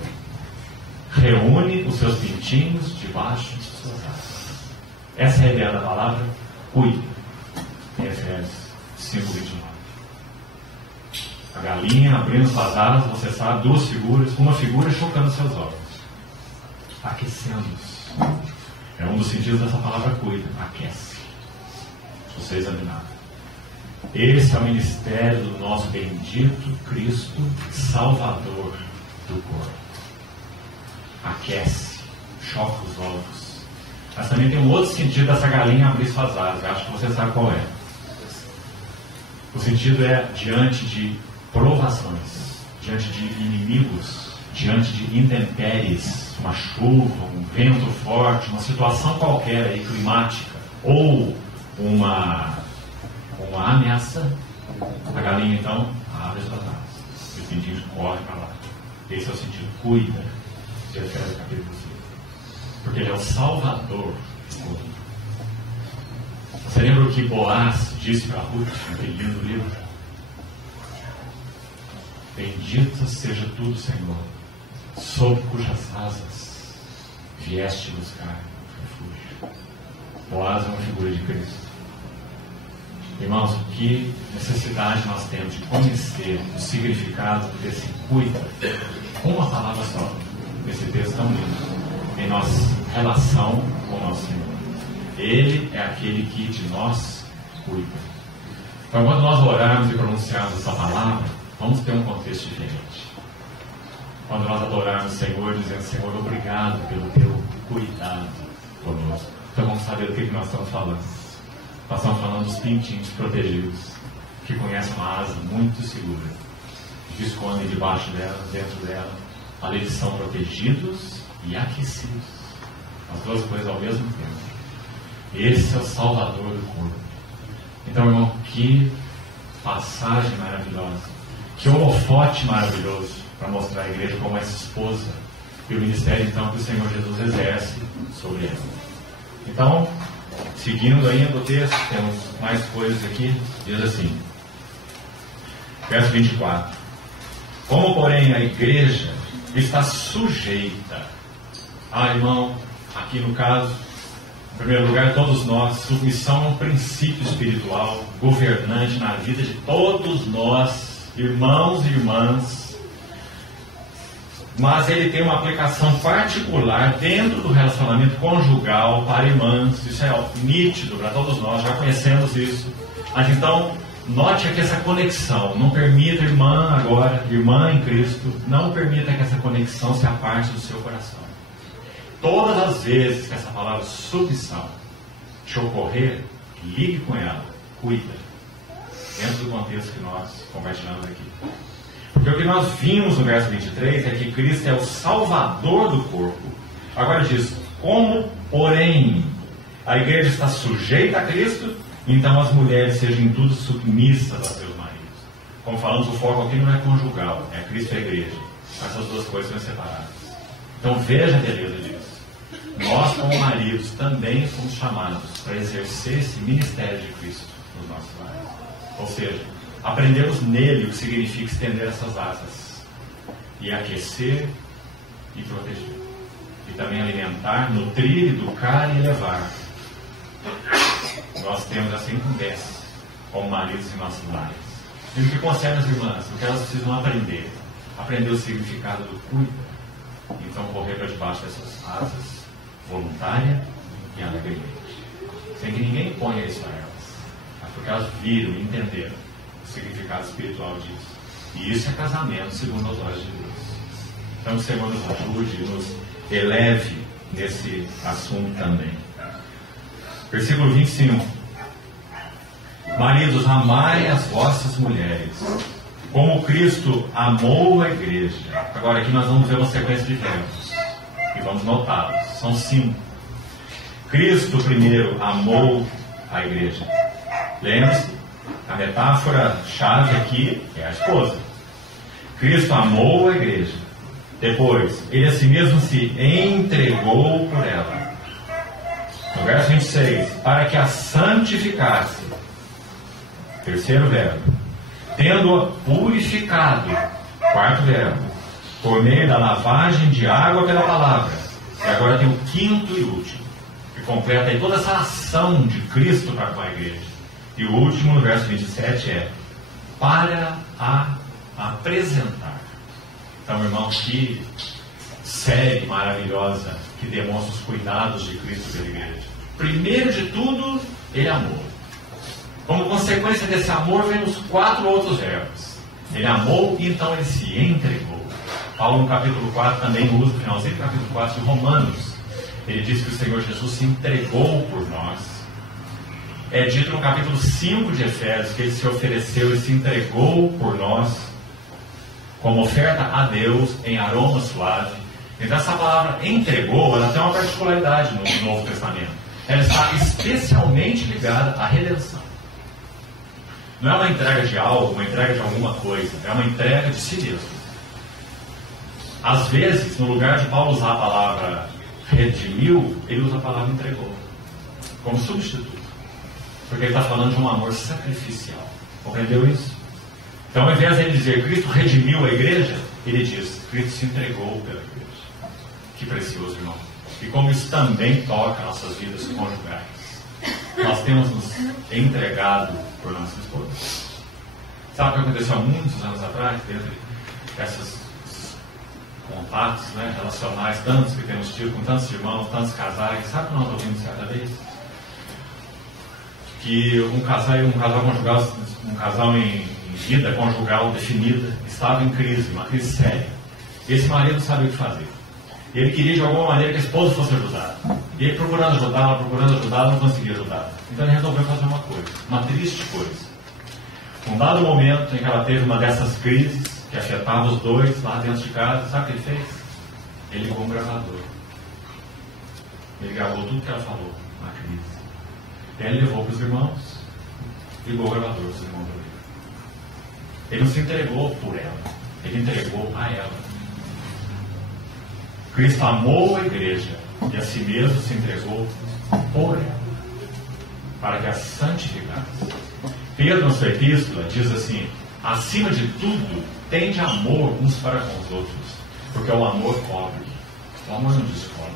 Reúne os seus pintinhos debaixo de suas asas. Essa é a ideia da palavra cuida. Em Efésios 5:29. A galinha abrindo suas asas, você sabe, 2 figuras, uma figura chocando seus olhos, aquecendo-os. É um dos sentidos dessa palavra cuida, aquece. Se você examinar. Esse é o ministério do nosso bendito Cristo, Salvador do corpo. Aquece, choca os olhos. Mas também tem um outro sentido dessa galinha abrir suas asas. Eu acho que você sabe qual é. O sentido é diante de provações, diante de inimigos, diante de intempéries, uma chuva, um vento forte, uma situação qualquer aí climática, ou uma ameaça, a galinha então abre suas asas. E o pintinho corre para lá. Esse é o sentido cuida de Efésios capítulo 6. Porque ele é o Salvador do corpo. Você lembra o que Boaz disse para Ruth naquele lindo livro? Bendito seja tudo, Senhor, sob cujas asas vieste buscar refúgio. Boaz é uma figura de Cristo. Irmãos, que necessidade nós temos de conhecer o significado desse cuida, com uma palavra só, desse texto tão lindo, em nossa relação com o nosso Senhor. Ele é aquele que de nós cuida. Então, quando nós orarmos e pronunciarmos essa palavra, vamos ter um contexto diferente. Quando nós adorarmos o Senhor, dizendo, Senhor, obrigado pelo teu cuidado conosco. Então vamos saber do que nós estamos falando. Nós estamos falando dos pintinhos protegidos, que conhecem uma asa muito segura, que escondem debaixo dela, dentro dela, Além de são protegidos e aquecidos. As duas coisas ao mesmo tempo. Esse é o Salvador do corpo. Então, irmão, que passagem maravilhosa. Que holofote maravilhoso para mostrar a igreja como essa esposa e o ministério, então, que o Senhor Jesus exerce sobre ela. Então, seguindo ainda o texto, temos mais coisas aqui. Diz assim, verso 24. Como, porém, a igreja está sujeita. Irmão, aqui no caso, em primeiro lugar, todos nós, submissão é um princípio espiritual governante na vida de todos nós, irmãos e irmãs, mas ele tem uma aplicação particular dentro do relacionamento conjugal para irmãs. Isso é nítido para todos nós, já conhecemos isso. Mas então, note aqui essa conexão. Não permita, irmã agora, irmã em Cristo, não permita que essa conexão se aparte do seu coração. Todas as vezes que essa palavra submissão te ocorrer, ligue com ela, cuida, dentro do contexto que nós compartilhamos aqui. Porque o que nós vimos no verso 23 é que Cristo é o Salvador do corpo. Agora diz, como, porém, a igreja está sujeita a Cristo, então as mulheres sejam em tudo submissas a seus maridos. Como falamos, o foco aqui não é conjugal, é Cristo e a igreja. Essas duas coisas são separadas. Então veja a beleza disso. Nós, como maridos, também fomos chamados para exercer esse ministério de Cristo nos nossos lares. Ou seja, aprendemos nele o que significa estender essas asas e aquecer e proteger. E também alimentar, nutrir, educar e elevar. Nós temos essa incumbência como maridos em nossos lares. E no que concerne as irmãs, o que elas precisam aprender o significado do cuida. Então correr para debaixo dessas asas, voluntária e alegremente, sem que ninguém ponha isso a elas, mas porque elas viram e entenderam o significado espiritual disso. E isso é casamento segundo os olhos de Deus. Então, que o Senhor nos ajude e nos eleve nesse assunto também. Versículo 25. Maridos, amai as vossas mulheres, como Cristo amou a igreja. Agora aqui nós vamos ver uma sequência de verbos e vamos notá-los. São 5. Cristo primeiro amou a igreja. Lembre-se, a metáfora-chave aqui é a esposa. Cristo amou a igreja. Depois, ele a si mesmo se entregou por ela. No verso 26, para que a santificasse. Terceiro verbo. Tendo-a purificado. Quarto verbo. Por meio da lavagem de água pela palavra. E agora tem o quinto e último, que completa aí toda essa ação de Cristo para com a igreja. E o último, no verso 27, é para a apresentar. Então, irmão, que série maravilhosa que demonstra os cuidados de Cristo pela igreja. Primeiro de tudo, ele amou. Como consequência desse amor, vem os 4 outros verbos. Ele amou e então ele se entregou. Paulo, no capítulo 4, também usa o finalzinho do capítulo 4 de Romanos. Ele diz que o Senhor Jesus se entregou por nós. É dito no capítulo 5 de Efésios que ele se ofereceu e se entregou por nós como oferta a Deus em aroma suave. Então essa palavra entregou, ela tem uma particularidade no Novo Testamento. Ela está especialmente ligada à redenção. Não é uma entrega de algo, uma entrega de alguma coisa. É uma entrega de si mesmo. Às vezes, no lugar de Paulo usar a palavra redimiu, ele usa a palavra entregou, como substituto. Porque ele está falando de um amor sacrificial. Compreendeu isso? Então, ao invés de ele dizer Cristo redimiu a igreja, ele diz Cristo se entregou pela igreja. Que precioso, irmão. E como isso também toca nossas vidas conjugais. Nós temos nos entregado por nossa esposa. Sabe o que aconteceu há muitos anos atrás, dentro dessas contatos, né, relacionais, tantos que temos tido com tantos irmãos, tantos casais? Sabe o que nós ouvimos certa vez? Que um casal em vida conjugal definida estava em crise, uma crise séria. Esse marido não sabia o que fazer. Ele queria de alguma maneira que a esposa fosse ajudada. E ele procurando ajudá-la, não conseguia ajudá-la. Então ele resolveu fazer uma coisa, uma triste coisa. Num dado momento em que ela teve uma dessas crises, que afetava os dois lá dentro de casa. Sabe o que ele fez? Ele ligou um gravador. Ele gravou tudo que ela falou na crise. E aí ele levou para os irmãos, ligou o gravador para os irmãos ouvir. Ele não se entregou por ela, ele entregou a ela. Cristo amou a igreja e a si mesmo se entregou por ela, para que a santificasse. Pedro, na sua epístola, diz assim: acima de tudo, tende amor uns para com os outros, porque o amor cobre. O amor não descobre,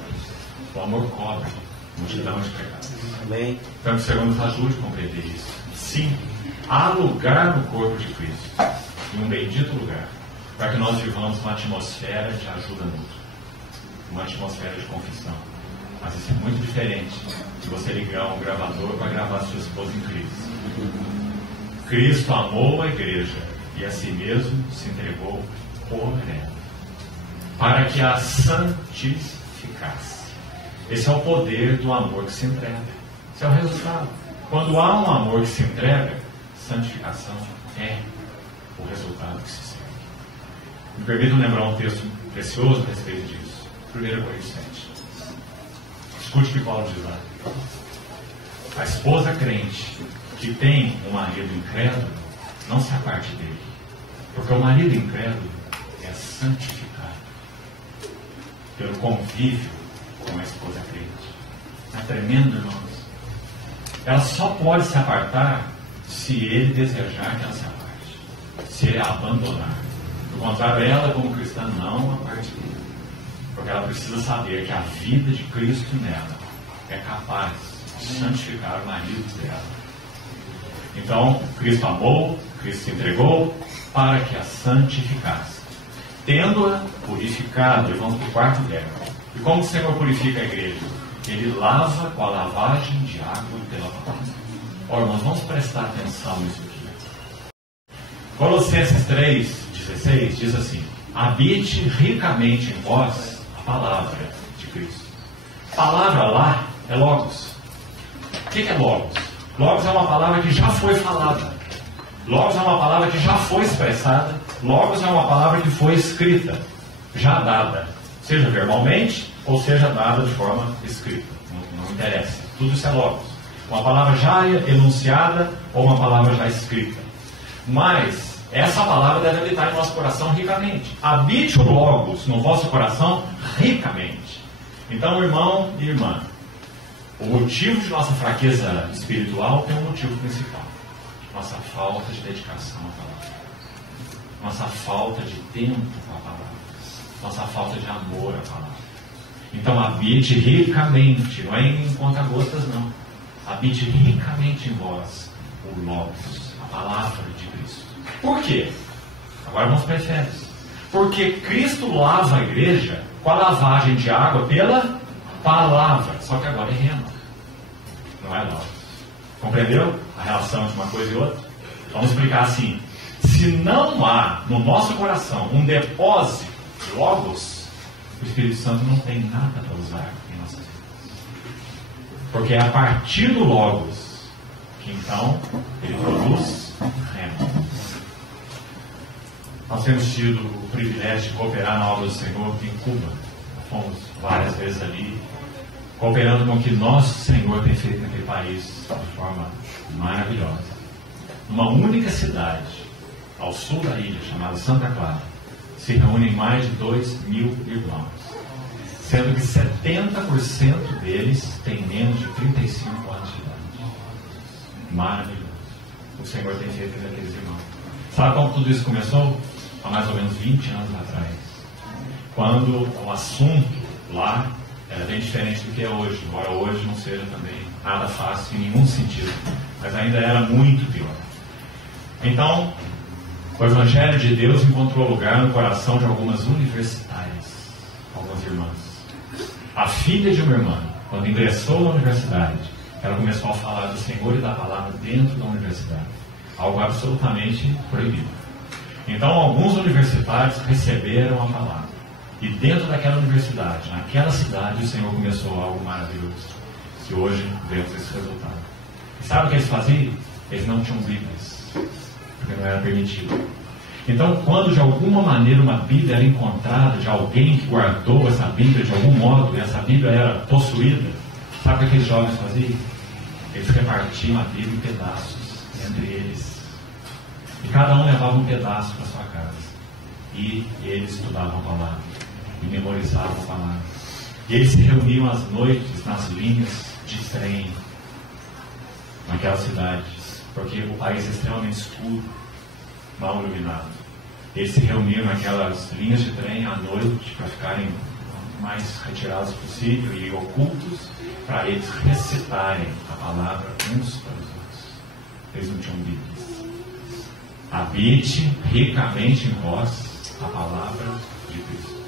o amor cobre multidão de pecados. Amém. Então, o Senhor nos ajude a compreender isso. Sim, há lugar no corpo de Cristo, e um bendito lugar, para que nós vivamos uma atmosfera de ajuda mútua, uma atmosfera de confissão. Mas isso é muito diferente de você ligar um gravador para gravar sua esposa em crise. Cristo amou a igreja e a si mesmo se entregou por ela, para que a santificasse. Esse é o poder do amor que se entrega. Esse é o resultado. Quando há um amor que se entrega, santificação é o resultado que se segue. Me permitam lembrar um texto precioso a respeito disso. 1 Coríntios 7. Escute o que Paulo diz lá. A esposa crente que tem um marido incrédulo não se aparte dele, porque o marido incrédulo é santificado pelo convívio com a esposa crente. É tremendo, irmãos. Ela só pode se apartar se ele desejar que ela se aparte, se ele a abandonar. Do contrário, ela como cristã não aparte dele, porque ela precisa saber que a vida de Cristo nela é capaz de santificar o marido dela. Então, Cristo amou, Cristo se entregou para que a santificasse, tendo-a purificado. E vamos para o quarto verbo. E como o Senhor purifica a igreja? Ele lava com a lavagem de água pela palavra. Ora, nós vamos prestar atenção nisso aqui. Colossenses 3,16 diz assim: habite ricamente em vós a palavra de Cristo. Palavra lá é Logos. O que é Logos? Logos é uma palavra que já foi falada. Logos é uma palavra que já foi expressada. Logos é uma palavra que foi escrita, já dada, seja verbalmente ou seja dada de forma escrita. Não interessa. Tudo isso é Logos. Uma palavra já enunciada ou uma palavra já escrita. Mas essa palavra deve habitar em nosso coração ricamente. Habite o Logos no vosso coração ricamente. Então, irmão e irmã, o motivo de nossa fraqueza espiritual tem um motivo principal: nossa falta de dedicação à palavra, nossa falta de tempo à palavra, nossa falta de amor à palavra. Então, habite ricamente, não é em conta-gotas, não. Habite ricamente em vós o Logos, a palavra de Cristo. Por quê? Agora vamos para Efésios. Porque Cristo lava a igreja com a lavagem de água pela palavra. Só que agora é rema, não é Logos. Compreendeu a relação entre uma coisa e outra? Vamos explicar assim: se não há no nosso coração um depósito de Logos, o Espírito Santo não tem nada para usar em nossas vidas. Porque é a partir do Logos que então ele produz rema. Nós temos tido o privilégio de cooperar na obra do Senhor em Cuba. Fomos várias vezes ali, cooperando com o que nosso Senhor tem feito naquele país de forma maravilhosa. Numa única cidade, ao sul da ilha, chamada Santa Clara, se reúnem mais de 2.000 irmãos, sendo que 70% deles têm menos de 35 anos de idade. Maravilhoso. O Senhor tem feito naqueles irmãos. Sabe como tudo isso começou? Há mais ou menos 20 anos atrás, quando o assunto lá era bem diferente do que é hoje, embora hoje não seja também nada fácil em nenhum sentido, mas ainda era muito pior. Então, o Evangelho de Deus encontrou lugar no coração de algumas universitárias, algumas irmãs. A filha de uma irmã, quando ingressou na universidade, ela começou a falar do Senhor e da palavra dentro da universidade, algo absolutamente proibido. Então, alguns universitários receberam a palavra. E dentro daquela universidade, naquela cidade, o Senhor começou algo maravilhoso. Que hoje vemos esse resultado. E sabe o que eles faziam? Eles não tinham Bíblias, porque não era permitido. Então, quando de alguma maneira uma Bíblia era encontrada de alguém que guardou essa Bíblia de algum modo, e essa Bíblia era possuída, sabe o que aqueles jovens faziam? Eles repartiam a Bíblia em pedaços entre eles. E cada um levava um pedaço para sua casa. E eles estudavam a palavra. E memorizavam a palavra. E eles se reuniam às noites nas linhas de trem naquela cidade. Porque o país é extremamente escuro, mal iluminado. Eles se reuniam naquelas linhas de trem à noite para ficarem o mais retirados possível e ocultos, para eles recitarem a palavra uns para os outros. Eles não tinham Bíblias. Habite ricamente em vós a palavra de Cristo.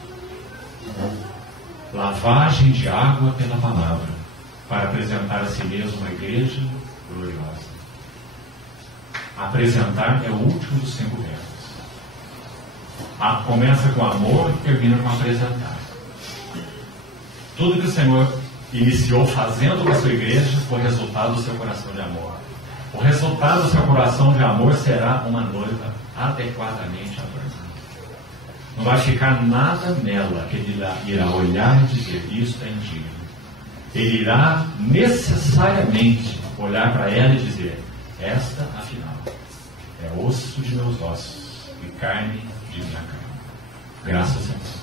Lavagem de água pela palavra, para apresentar a si mesmo uma igreja gloriosa. Apresentar é o último dos 5 verbos. Começa com amor e termina com apresentar. Tudo que o Senhor iniciou fazendo com a sua igreja foi resultado do seu coração de amor. O resultado do seu coração de amor será uma noiva adequadamente adornada. Não vai ficar nada nela que ele irá olhar e dizer: isto é indigno. Ele irá necessariamente olhar para ela e dizer: esta, afinal, é osso de meus ossos e carne de minha carne. Graças a Deus.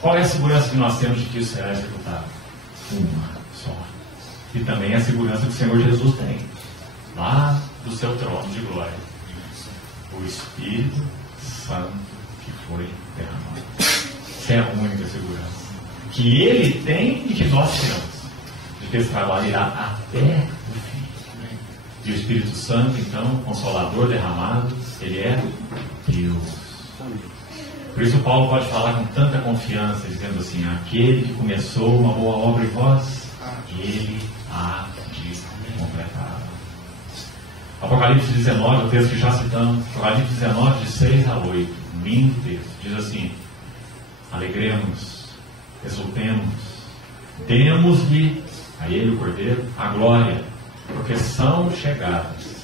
Qual é a segurança que nós temos de que isso será executado? Uma só. E também a segurança que o Senhor Jesus tem, lá do seu trono de glória: o Espírito Santo que foi derramado. Essa é a única segurança que Ele tem e que nós temos, de que esse trabalho irá até o fim. E o Espírito Santo, então, Consolador derramado, Ele é Deus. Por isso Paulo pode falar com tanta confiança, dizendo assim: aquele que começou uma boa obra em vós, Ele há de completar. Apocalipse 19, o texto que já citamos, Apocalipse 19, de 6 a 8, um lindo texto, diz assim: alegremos, exultemos, demos-lhe, a ele o Cordeiro, a glória, porque são chegadas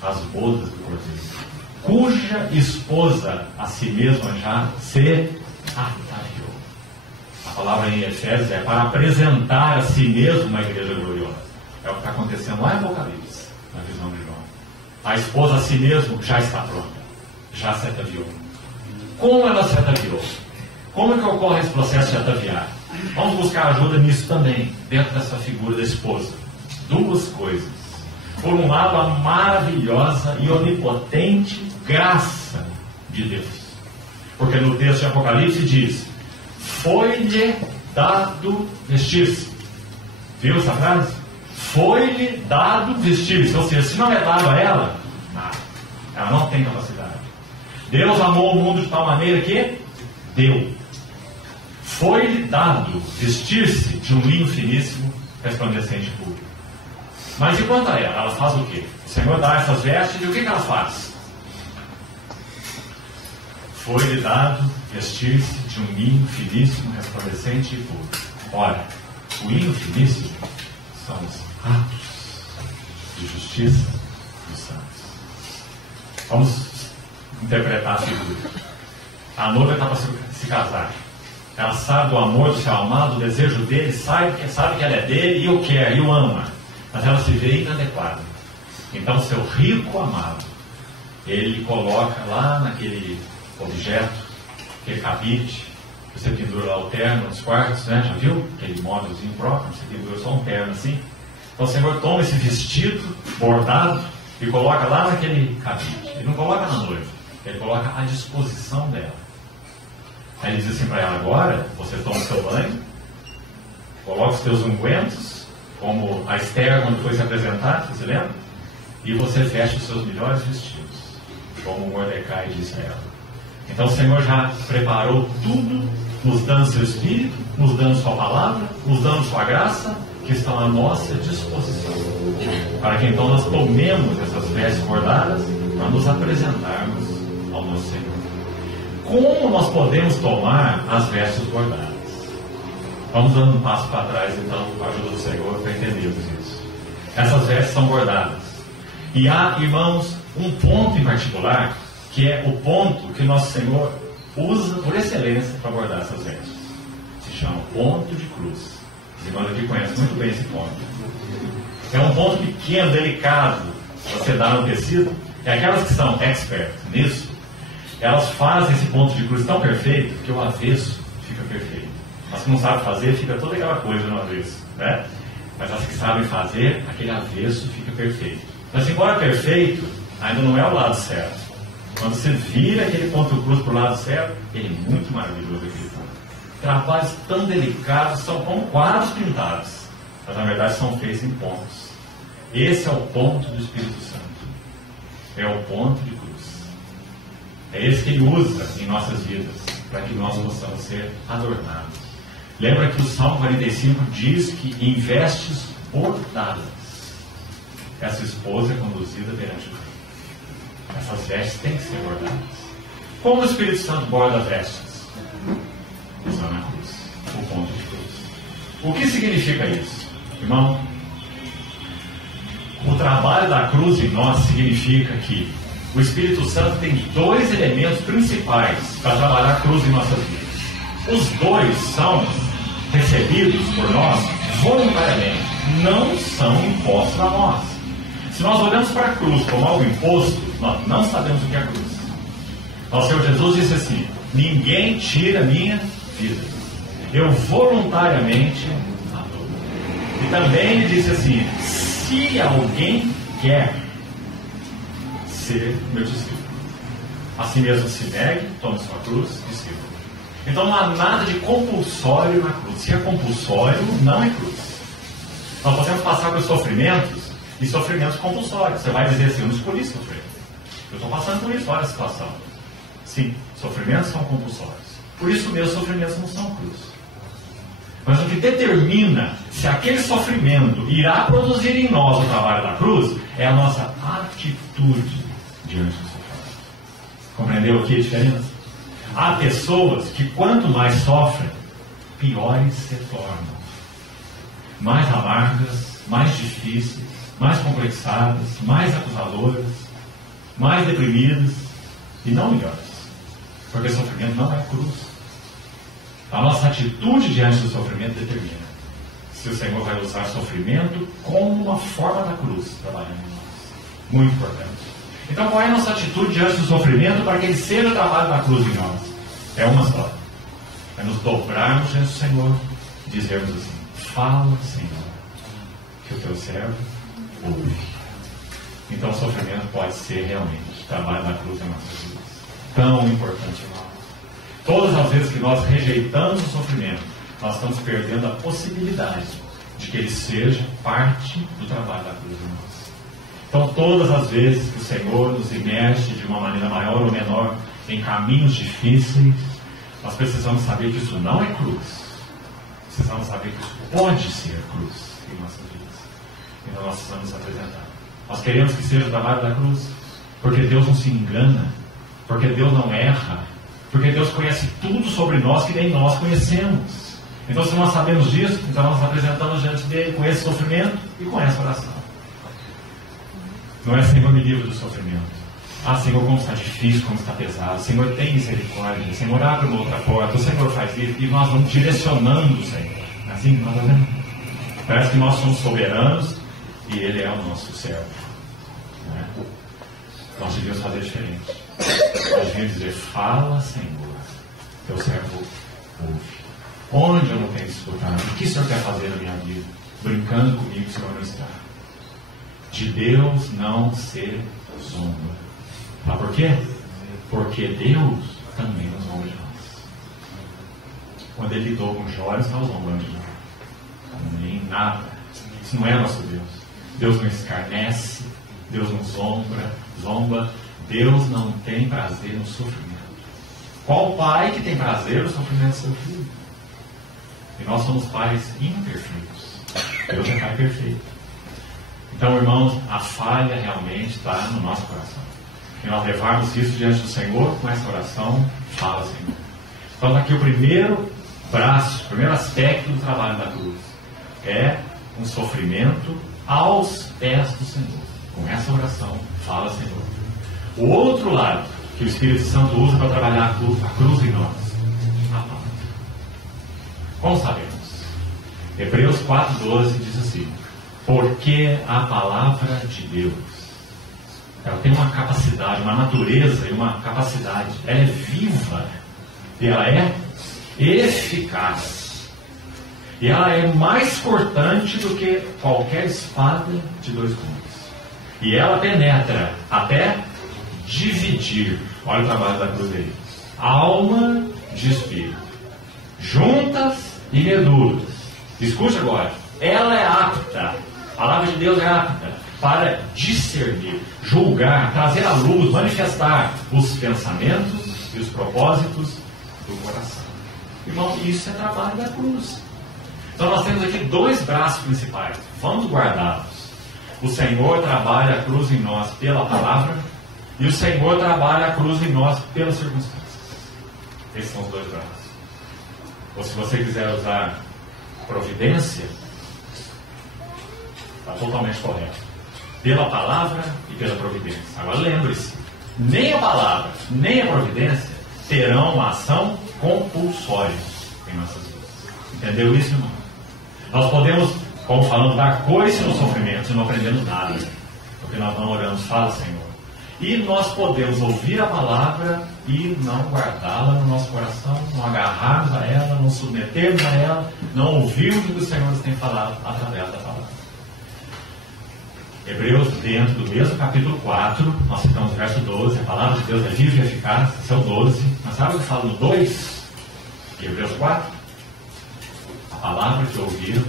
as bodas do Cordeiro, cuja esposa a si mesma já se ataviou. A palavra em Efésios é para apresentar a si mesmo uma igreja gloriosa. É o que está acontecendo lá em Apocalipse, na visão de João. A esposa a si mesmo já está pronta, já se ataviou. Como ela se ataviou? Como é que ocorre esse processo de ataviar? Vamos buscar ajuda nisso também, dentro dessa figura da esposa. 2 coisas. Por um lado, a maravilhosa e onipotente graça de Deus. Porque no texto de Apocalipse diz: foi-lhe dado vestir-se. Viu essa frase? Foi-lhe dado vestir-se. Ou seja, se não é dado a ela, nada. Ela não tem capacidade. Deus amou o mundo de tal maneira que deu. Foi-lhe dado vestir-se de um linho finíssimo, resplandecente e puro. Mas e quanto a ela? Ela faz o quê? O Senhor dá essas vestes e o que ela faz? Foi-lhe dado vestir-se de um linho finíssimo, resplandecente e puro. Ora, o linho finíssimo são os atos de justiça dos santos. Vamos interpretar a figura. A noiva está para se casar. Ela sabe do amor do seu amado, do desejo dele, sabe que ela é dele e o quer, e o ama. Mas ela se vê inadequada. Então, seu rico amado, ele coloca lá naquele objeto, aquele cabide, que você pendura lá o terno nos quartos, né? Já viu? Aquele móvelzinho próprio, você pendura só um terno assim. Então, o Senhor toma esse vestido bordado e coloca lá naquele cabide. Ele não coloca na noiva, ele coloca à disposição dela. Aí ele diz assim para ela: agora você toma o seu banho, coloca os teus ungüentos, como a Esther quando foi se apresentar, você lembra? E você veste os seus melhores vestidos, como Mordecai disse a ela. Então o Senhor já preparou tudo, nos dando seu Espírito, nos dando sua palavra, nos dando sua graça, que estão à nossa disposição, para que então nós tomemos essas vestes bordadas para nos apresentarmos ao nosso Senhor. Como nós podemos tomar as vestes bordadas? Vamos dando um passo para trás, então, com a ajuda do Senhor, para entendermos isso. Essas vestes são bordadas. E há, irmãos, um ponto em particular que é o ponto que o nosso Senhor usa por excelência para abordar essas vestes. Se chama ponto de cruz. Os irmãos aqui conhecem muito bem esse ponto. É um ponto pequeno, delicado, você dá no tecido. E aquelas que são expert nisso, elas fazem esse ponto de cruz tão perfeito que o avesso fica perfeito. As que não sabem fazer, fica toda aquela coisa no avesso, né? Mas as que sabem fazer, aquele avesso fica perfeito. Mas embora perfeito, ainda não é o lado certo. Quando você vira aquele ponto de cruz para o lado certo, ele é muito maravilhoso aquele ponto. Trabalhos tão delicados são como quadros pintados, mas na verdade são feitos em pontos. Esse é o ponto do Espírito Santo. É o ponto de cruz. É esse que ele usa em nossas vidas, para que nós possamos ser adornados. Lembra que o Salmo 45 diz que em vestes bordadas essa esposa é conduzida perante o rei. Essas vestes têm que ser bordadas. Como o Espírito Santo borda as vestes? Está na cruz, o ponto de cruz. O que significa isso? Irmão, o trabalho da cruz em nós significa que o Espírito Santo tem dois elementos principais para trabalhar a cruz em nossas vidas. Os dois são recebidos por nós voluntariamente, não são impostos a nós. Se nós olhamos para a cruz como algo imposto, nós não sabemos o que é a cruz. Nosso Senhor Jesus disse assim: ninguém tira minha vida, eu voluntariamente a dou. E também ele disse assim: se alguém quer ser meu discípulo, assim mesmo se negue, tome sua cruz e siga. Então não há nada de compulsório na cruz. Se é compulsório, não é cruz. Nós podemos passar por sofrimentos e sofrimentos compulsórios. Você vai dizer assim: eu não escolhi sofrer, eu estou passando por isso, olha a situação. Sim, sofrimentos são compulsórios. Por isso meus sofrimentos não são cruz. Mas o que determina se aquele sofrimento irá produzir em nós o trabalho da cruz é a nossa atitude diante do sofrimento. Compreendeu aqui a diferença? Há pessoas que quanto mais sofrem, piores se tornam. Mais amargas, mais difíceis, mais complexadas, mais acusadoras, mais deprimidas e não melhores. Porque o sofrimento não é cruz. A nossa atitude diante do sofrimento determina se o Senhor vai usar sofrimento como uma forma da cruz trabalhando em nós. Muito importante. Então, qual é a nossa atitude diante do sofrimento para que ele seja o trabalho da cruz em nós? É uma só. É nos dobrarmos diante do Senhor e dizermos assim: fala, Senhor, que o teu servo ouve. Então, o sofrimento pode ser realmente o trabalho da cruz em nossas vidas. Tão importante, irmão. Todas as vezes que nós rejeitamos o sofrimento, nós estamos perdendo a possibilidade de que ele seja parte do trabalho da cruz em nós. Então, todas as vezes que o Senhor nos imerge de uma maneira maior ou menor em caminhos difíceis, nós precisamos saber que isso não é cruz. Precisamos saber que isso pode ser cruz em nossas vidas. Então, nós precisamos nos apresentar. Nós queremos que seja o trabalho da cruz, porque Deus não se engana, porque Deus não erra, porque Deus conhece tudo sobre nós que nem nós conhecemos. Então, se nós sabemos disso, então nós nos apresentamos diante dele com esse sofrimento e com essa oração. Não é: Senhor, me livre do sofrimento. Ah, Senhor, como está difícil, como está pesado. Senhor, tem misericórdia. Senhor, abre uma outra porta. O Senhor faz isso e nós vamos direcionando o Senhor. Assim que nós vamos. Parece que nós somos soberanos e Ele é o nosso servo. Não é? Nós devíamos fazer diferente. Nós devíamos dizer: fala, Senhor, teu servo ouve. Onde eu não tenho disputado? O que o Senhor quer fazer na minha vida? Brincando comigo, o Senhor não está. De Deus não se zomba. Sabe por quê? Porque Deus também nos zomba de nós. Quando Ele lidou com Jó, Ele estava zombando de nós. Nem nada. Isso não é nosso Deus. Deus não escarnece, Deus não zomba. Deus não tem prazer no sofrimento. Qual pai que tem prazer no sofrimento do seu filho? E nós somos pais imperfeitos. Deus é pai perfeito. Então, irmãos, a falha realmente está no nosso coração. E nós levarmos isso diante do Senhor com essa oração: fala, Senhor. Então, aqui o primeiro braço, o primeiro aspecto do trabalho da cruz é um sofrimento aos pés do Senhor. Com essa oração, fala, Senhor. O outro lado, que que o Espírito Santo usa para trabalhar a cruz em nós? A palavra. Como sabemos? Hebreus 4,12 diz assim: porque a palavra de Deus, ela tem uma capacidade, uma natureza e uma capacidade, ela é viva, e ela é eficaz, e ela é mais cortante do que qualquer espada de dois gumes, e ela penetra até dividir, olha o trabalho da cruz aí, alma de espírito, juntas e medulas. Escute agora, ela é apta, a palavra de Deus é apta para discernir, julgar, trazer à luz, manifestar os pensamentos e os propósitos do coração. Irmão, isso é trabalho da cruz. Então nós temos aqui dois braços principais, vamos guardá-los. O Senhor trabalha a cruz em nós pela palavra, e o Senhor trabalha a cruz em nós pelas circunstâncias. Esses são os dois braços. Ou se você quiser usar providência, está totalmente correto. Pela palavra e pela providência. Agora lembre-se, nem a palavra, nem a providência terão uma ação compulsória em nossas vidas. Entendeu isso, irmão? Nós podemos, como falamos, dar coice no sofrimento e não aprendemos nada, porque nós não oramos, fala, Senhor. E nós podemos ouvir a palavra e não guardá-la no nosso coração, não agarrarmos a ela, não submetermos a ela, não ouvirmos o que o Senhor nos tem falado através da palavra. Hebreus, dentro do mesmo capítulo 4, nós citamos o verso 12, a palavra de Deus é viva e eficaz, esse é o 12, mas sabe o que fala no 2 de Hebreus 4? A palavra que ouviram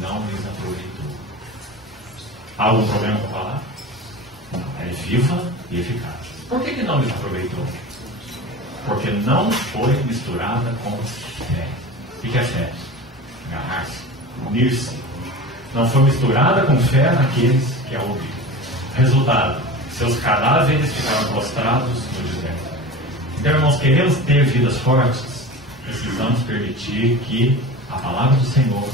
não lhes aproveitou. Há algum problema com a palavra? Não, é viva e eficaz. Por que não lhes aproveitou? Porque não foi misturada com fé. O que é fé? Agarrar-se, unir-se. Não foi misturada com fé naqueles que a ouviram. Resultado: seus cadáveres ficaram prostrados no deserto. Então, irmãos, queremos ter vidas fortes, precisamos permitir que a palavra do Senhor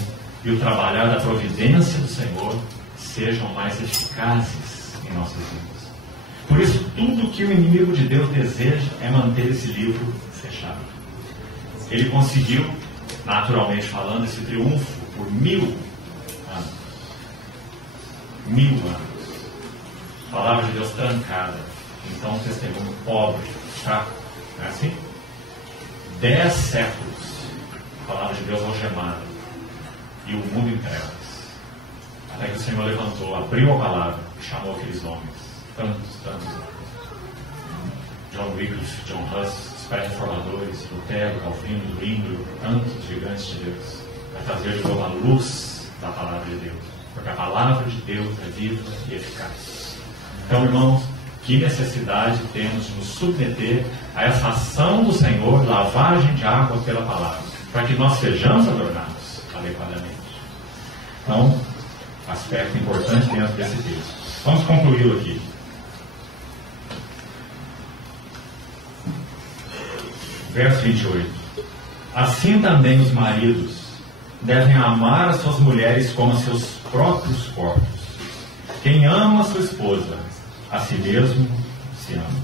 e o trabalhar da providência do Senhor sejam mais eficazes em nossas vidas. Por isso, tudo que o inimigo de Deus deseja é manter esse livro fechado. Ele conseguiu, naturalmente falando, esse triunfo por 1000 anos. 1000 anos. A palavra de Deus trancada. Então, um testemunho pobre, fraco. Não é assim? 10 séculos. A palavra de Deus algemada. E o mundo em trevas. Até que o Senhor levantou, abriu a palavra e chamou aqueles homens. Tantos. John Wycliffe, John Huss, os pré-reformadores, Lutero, Calvino, Zwingli, tantos gigantes de Deus, a trazer de novo a luz da palavra de Deus. Porque a palavra de Deus é viva e eficaz. Então, irmãos, que necessidade temos de nos submeter a essa ação do Senhor, lavagem de água pela palavra, para que nós sejamos adornados adequadamente. Então, aspecto importante dentro desse texto. Vamos concluí-lo aqui. Verso 28. Assim também os maridos devem amar as suas mulheres como a seus próprios corpos. Quem ama a sua esposa, a si mesmo se ama.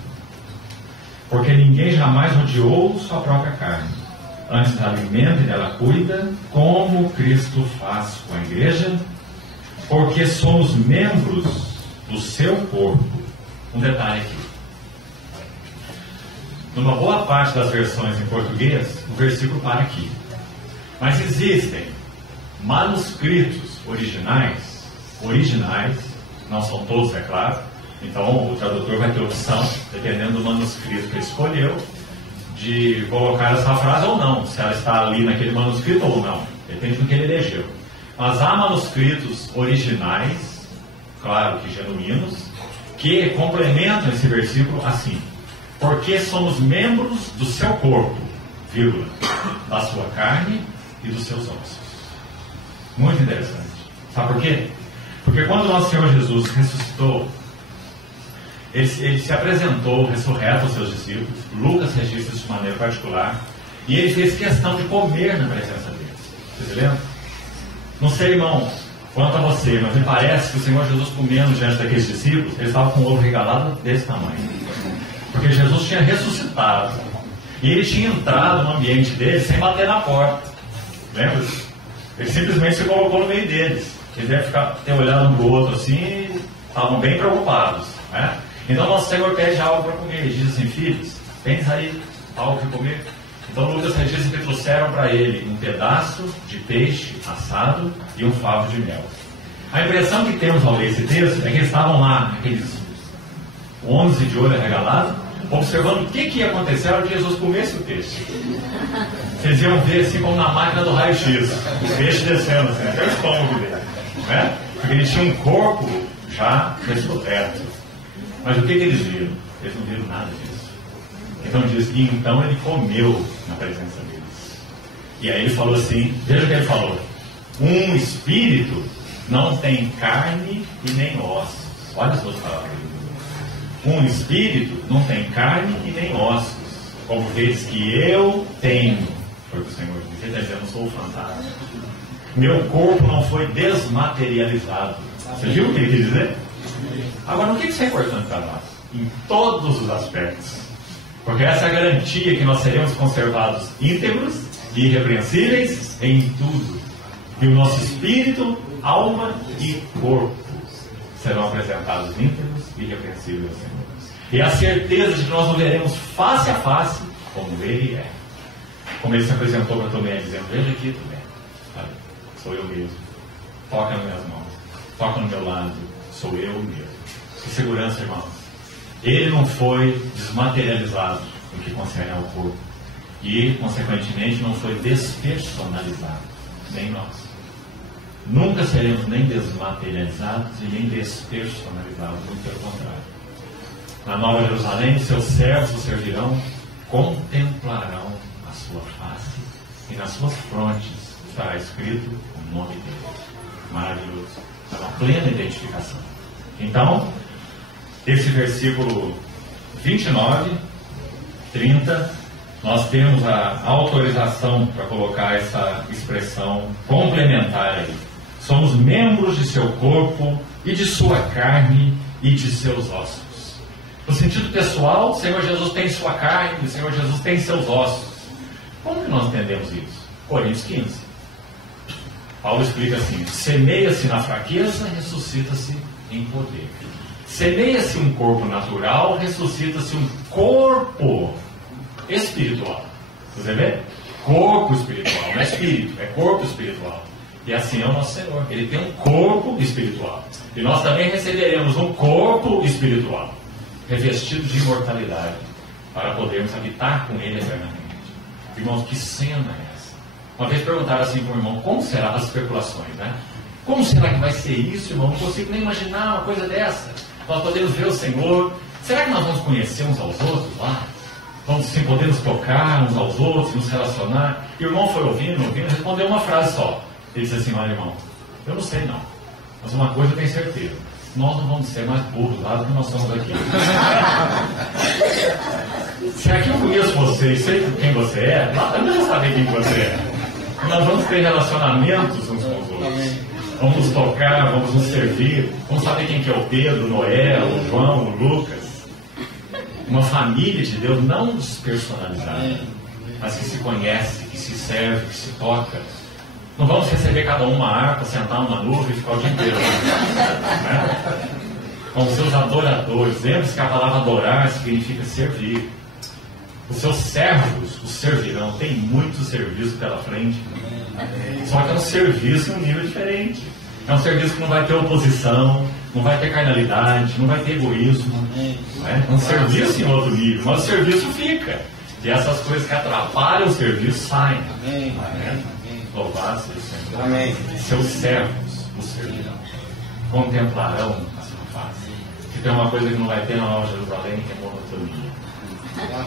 Porque ninguém jamais odiou sua própria carne. Antes alimenta e dela cuida, como Cristo faz com a igreja, porque somos membros do seu corpo. Um detalhe aqui. Numa boa parte das versões em português, o versículo para aqui. Mas existem manuscritos originais, não são todos, é claro. Então o tradutor vai ter opção, dependendo do manuscrito que ele escolheu, de colocar essa frase ou não, se ela está ali naquele manuscrito ou não, depende do que ele elegeu. Mas há manuscritos originais, claro que genuínos, que complementam esse versículo assim: porque somos membros do seu corpo, vírgula, da sua carne e dos seus ossos. Muito interessante. Sabe por quê? Porque quando o nosso Senhor Jesus ressuscitou, ele se apresentou ressurreto aos seus discípulos. Lucas registra isso de maneira particular, e ele fez questão de comer na presença deles. Vocês lembram? Não sei, irmão, quanto a você, mas me parece que o Senhor Jesus, comendo diante daqueles discípulos, ele estava com o ovo regalado desse tamanho. Porque Jesus tinha ressuscitado. E ele tinha entrado no ambiente deles sem bater na porta. Lembra? Ele simplesmente se colocou no meio deles. Eles devem ter olhado um para o outro assim e estavam bem preocupados. Né? Então nosso Senhor pede algo para comer. Ele diz assim: filhos, tens aí algo para comer? Então Lucas diz que trouxeram para ele um pedaço de peixe assado e um favo de mel. A impressão que temos ao ler esse texto é que eles estavam lá, aqueles 11 de olho arregalado, observando o que ia acontecer na hora que Jesus comesse o peixe. Vocês iam ver assim como na máquina do raio-x, o peixe descendo assim, até o estômago dele, né? Porque ele tinha um corpo já ressurreto. Mas o que eles viram? Eles não viram nada disso. Então diz que então ele comeu na presença deles. E aí ele falou assim, veja o que ele falou: um espírito não tem carne e nem ossos. Olha as duas palavras. Um espírito não tem carne e nem ossos, como vês que eu tenho. Foi o que o Senhor disse. Ele está dizendo: eu sou o fantasma. Meu corpo não foi desmaterializado. Você viu o que ele quis dizer? Agora, o que isso é importante para nós? Em todos os aspectos. Porque essa é a garantia que nós seremos conservados íntegros e irrepreensíveis em tudo. E o nosso espírito, alma e corpo serão apresentados íntegros e irrepreensíveis ao Senhor. E a certeza de que nós o veremos face a face como Ele é. Como Ele se apresentou para Tomé, dizendo: veja aqui, Tomé, sou eu mesmo. Toca nas minhas mãos, toca no meu lado, sou eu mesmo. Que segurança, irmãos. Ele não foi desmaterializado no que concerne ao corpo. E, consequentemente, não foi despersonalizado. Nem nós. Nunca seremos nem desmaterializados e nem despersonalizados, muito pelo contrário. Na Nova Jerusalém, seus servos o servirão, contemplarão a sua face, e nas suas frontes estará escrito o nome dele. Maravilhoso. É uma plena identificação. Então, esse versículo 29, 30, nós temos a autorização para colocar essa expressão complementar aí. Somos membros de seu corpo e de sua carne e de seus ossos. No sentido pessoal, o Senhor Jesus tem sua carne, o Senhor Jesus tem seus ossos. Como que nós entendemos isso? Coríntios 15. Paulo explica assim: semeia-se na fraqueza, ressuscita-se em poder. Semeia-se um corpo natural, ressuscita-se um corpo espiritual. Você vê? Corpo espiritual, não é espírito, é corpo espiritual. E assim é o nosso Senhor. Ele tem um corpo espiritual. E nós também receberemos um corpo espiritual, revestido de imortalidade, para podermos habitar com Ele eternamente. Irmãos, que cena é essa? Uma vez perguntaram assim para um irmão: como será as especulações, né? Como será que vai ser isso, irmão? Não consigo nem imaginar uma coisa dessa. Nós podemos ver o Senhor. Será que nós vamos conhecer uns aos outros lá? Vamos sim, podemos tocar uns aos outros, nos relacionar. E o irmão foi ouvindo, respondeu uma frase só. Ele disse assim: olha, irmão, eu não sei não, mas uma coisa eu tenho certeza: nós não vamos ser mais burros lá do que nós somos aqui. Será que eu conheço você e sei quem você é? Lá também vou saber quem você é. Nós vamos ter relacionamentos uns com os outros. Vamos nos tocar, vamos nos servir, vamos saber quem que é o Pedro, o Noé, o João, o Lucas. Uma família de Deus não despersonalizada, mas que se conhece, que se serve, que se toca. Não vamos receber cada um uma harpa, sentar numa nuvem e ficar o dia inteiro. Né? Como seus adoradores. Lembre-se que a palavra adorar significa servir. Os seus servos os servirão. Tem muito serviço pela frente. Só que é um serviço em um nível diferente. É um serviço que não vai ter oposição, não vai ter carnalidade, não vai ter egoísmo. Né? É um serviço em outro nível, mas o serviço fica. E essas coisas que atrapalham o serviço saem. Né? Louvado seja o Senhor. Amém. Seus servos o servirão. Contemplarão a sua face. Se tem uma coisa que não vai ter na Nova Jerusalém, que é monotonia.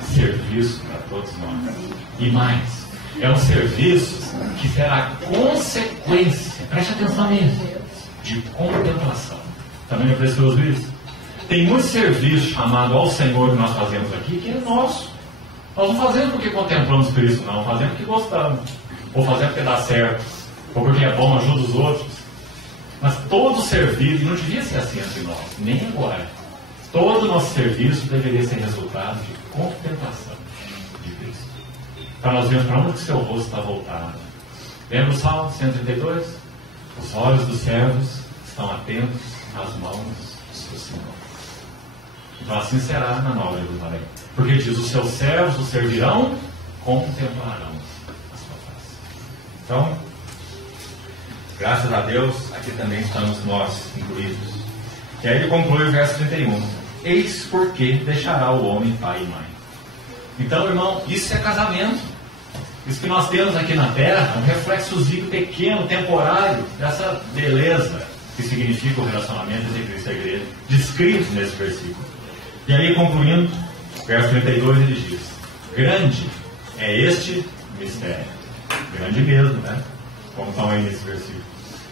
Serviço para todos nós. E mais, é um serviço que será consequência, preste atenção nisso, de contemplação. Também é precioso isso. Tem muito serviço chamado ao Senhor que nós fazemos aqui, que é nosso. Nós não fazemos porque contemplamos Cristo, não. Fazemos porque gostamos. Ou fazemos porque dá certo. Ou porque é bom, ajuda os outros. Mas todo serviço, e não devia ser assim entre nós, nem agora. Todo o nosso serviço deveria ser resultado de contemplação de Cristo. Para nós vermos para onde o seu rosto está voltado. Lembra o Salmo 132? Os olhos dos servos estão atentos às mãos do seu Senhor. Então assim será na Nova Jerusalém. Porque diz, os seus servos o servirão, contemplarão a sua face. Então, graças a Deus, aqui também estamos nós incluídos. E aí ele conclui o verso 31. Eis porque deixará o homem pai e mãe. Então, irmão, isso é casamento. Isso que nós temos aqui na Terra, um reflexozinho pequeno, temporário, dessa beleza que significa o relacionamento entre Cristo e a igreja, descrito nesse versículo. E aí, concluindo, verso 32, ele diz, grande é este mistério. Grande mesmo, né? Como estão aí nesse versículo.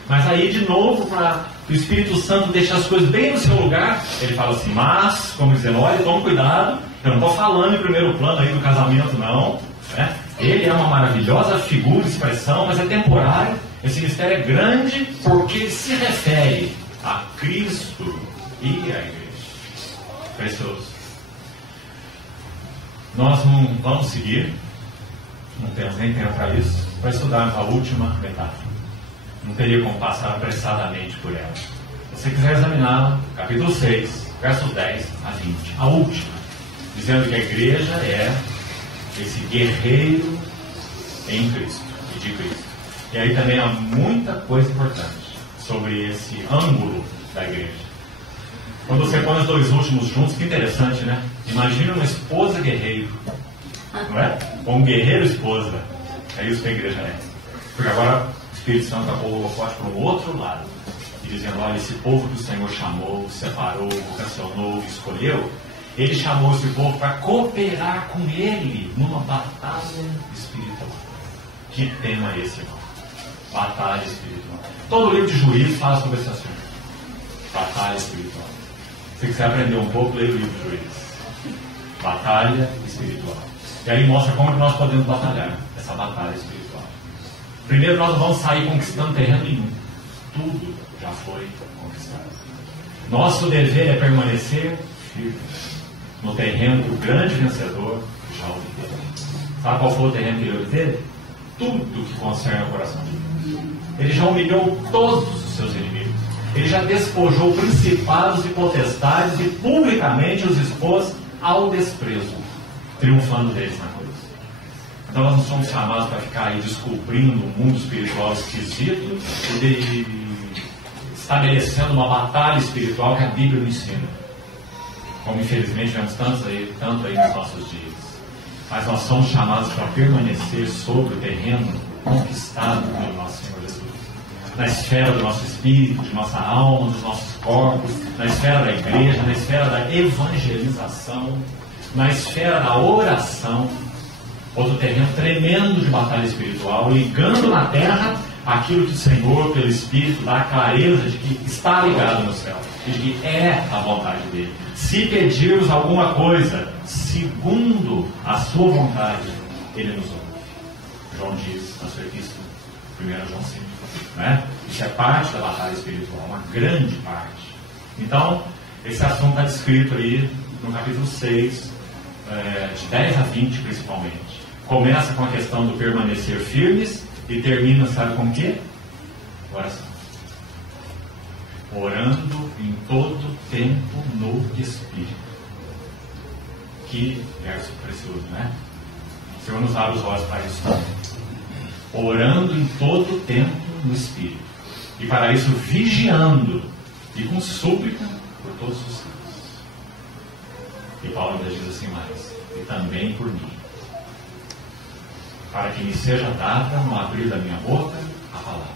Mas aí, de novo, para o Espírito Santo deixar as coisas bem no seu lugar, ele fala assim, mas, como dizendo, olha, toma cuidado, eu não estou falando em primeiro plano aí do casamento, não, né? Ele é uma maravilhosa figura, expressão, mas é temporário. Esse mistério é grande porque ele se refere a Cristo e à igreja. Precioso. Nós não vamos seguir, não temos nem tempo para isso, para estudarmos a última metáfora. Não teria como passar apressadamente por ela. Se você quiser examiná-la, capítulo 6, versos 10 a 20, a última, dizendo que a igreja é esse guerreiro em Cristo e de Cristo. E aí também há muita coisa importante sobre esse ângulo da igreja. Quando você põe os dois últimos juntos, que interessante, né? Imagina uma esposa guerreiro, não é? Ou um guerreiro esposa. É isso que a igreja é. Porque agora o Espírito Santo apoiou forte para o outro lado, e dizendo, olha, esse povo que o Senhor chamou, separou, vocacionou, escolheu, ele chamou esse povo para cooperar com ele numa batalha espiritual. Que tema é esse, irmão? Batalha espiritual. Todo livro de Juízes fala sobre esse assunto. Batalha espiritual. Se você quiser aprender um pouco, leia o livro de Juízes. Batalha espiritual. E aí mostra como nós podemos batalhar essa batalha espiritual. Primeiro, nós não vamos sair conquistando terreno nenhum. Tudo já foi conquistado. Nosso dever é permanecer firme no terreno que o grande vencedor já obteve. Sabe qual foi o terreno que ele obteve? Tudo que concerne o coração de Deus. Ele já humilhou todos os seus inimigos. Ele já despojou principados e potestades e publicamente os expôs ao desprezo, triunfando deles na cruz. Então nós não somos chamados para ficar aí descobrindo um mundo espiritual esquisito e estabelecendo uma batalha espiritual que a Bíblia não ensina. Como infelizmente vemos tanto aí nos nossos dias. Mas nós somos chamados para permanecer sobre o terreno conquistado pelo nosso Senhor Jesus. Na esfera do nosso espírito, de nossa alma, dos nossos corpos, na esfera da igreja, na esfera da evangelização, na esfera da oração. Outro terreno tremendo de batalha espiritual, ligando na terra aquilo que o Senhor, pelo Espírito, dá a clareza de que está ligado no céu, e de que é a vontade dele. Se pedirmos alguma coisa segundo a sua vontade, ele nos ouve. João diz na sua epístola, 1 João 5. Né? Isso é parte da batalha espiritual, uma grande parte. Então, esse assunto está descrito aí no capítulo 6, de 10 a 20 principalmente. Começa com a questão do permanecer firmes e termina, sabe com o quê? Oração. Orando em todo tempo no Espírito. Que verso precioso, né? O Senhor nos abre os olhos para isso. Orando em todo tempo no Espírito. E para isso vigiando e com súplica por todos os santos. E Paulo ainda diz assim mais: e também por mim, para que me seja dada no abrir da minha boca a palavra,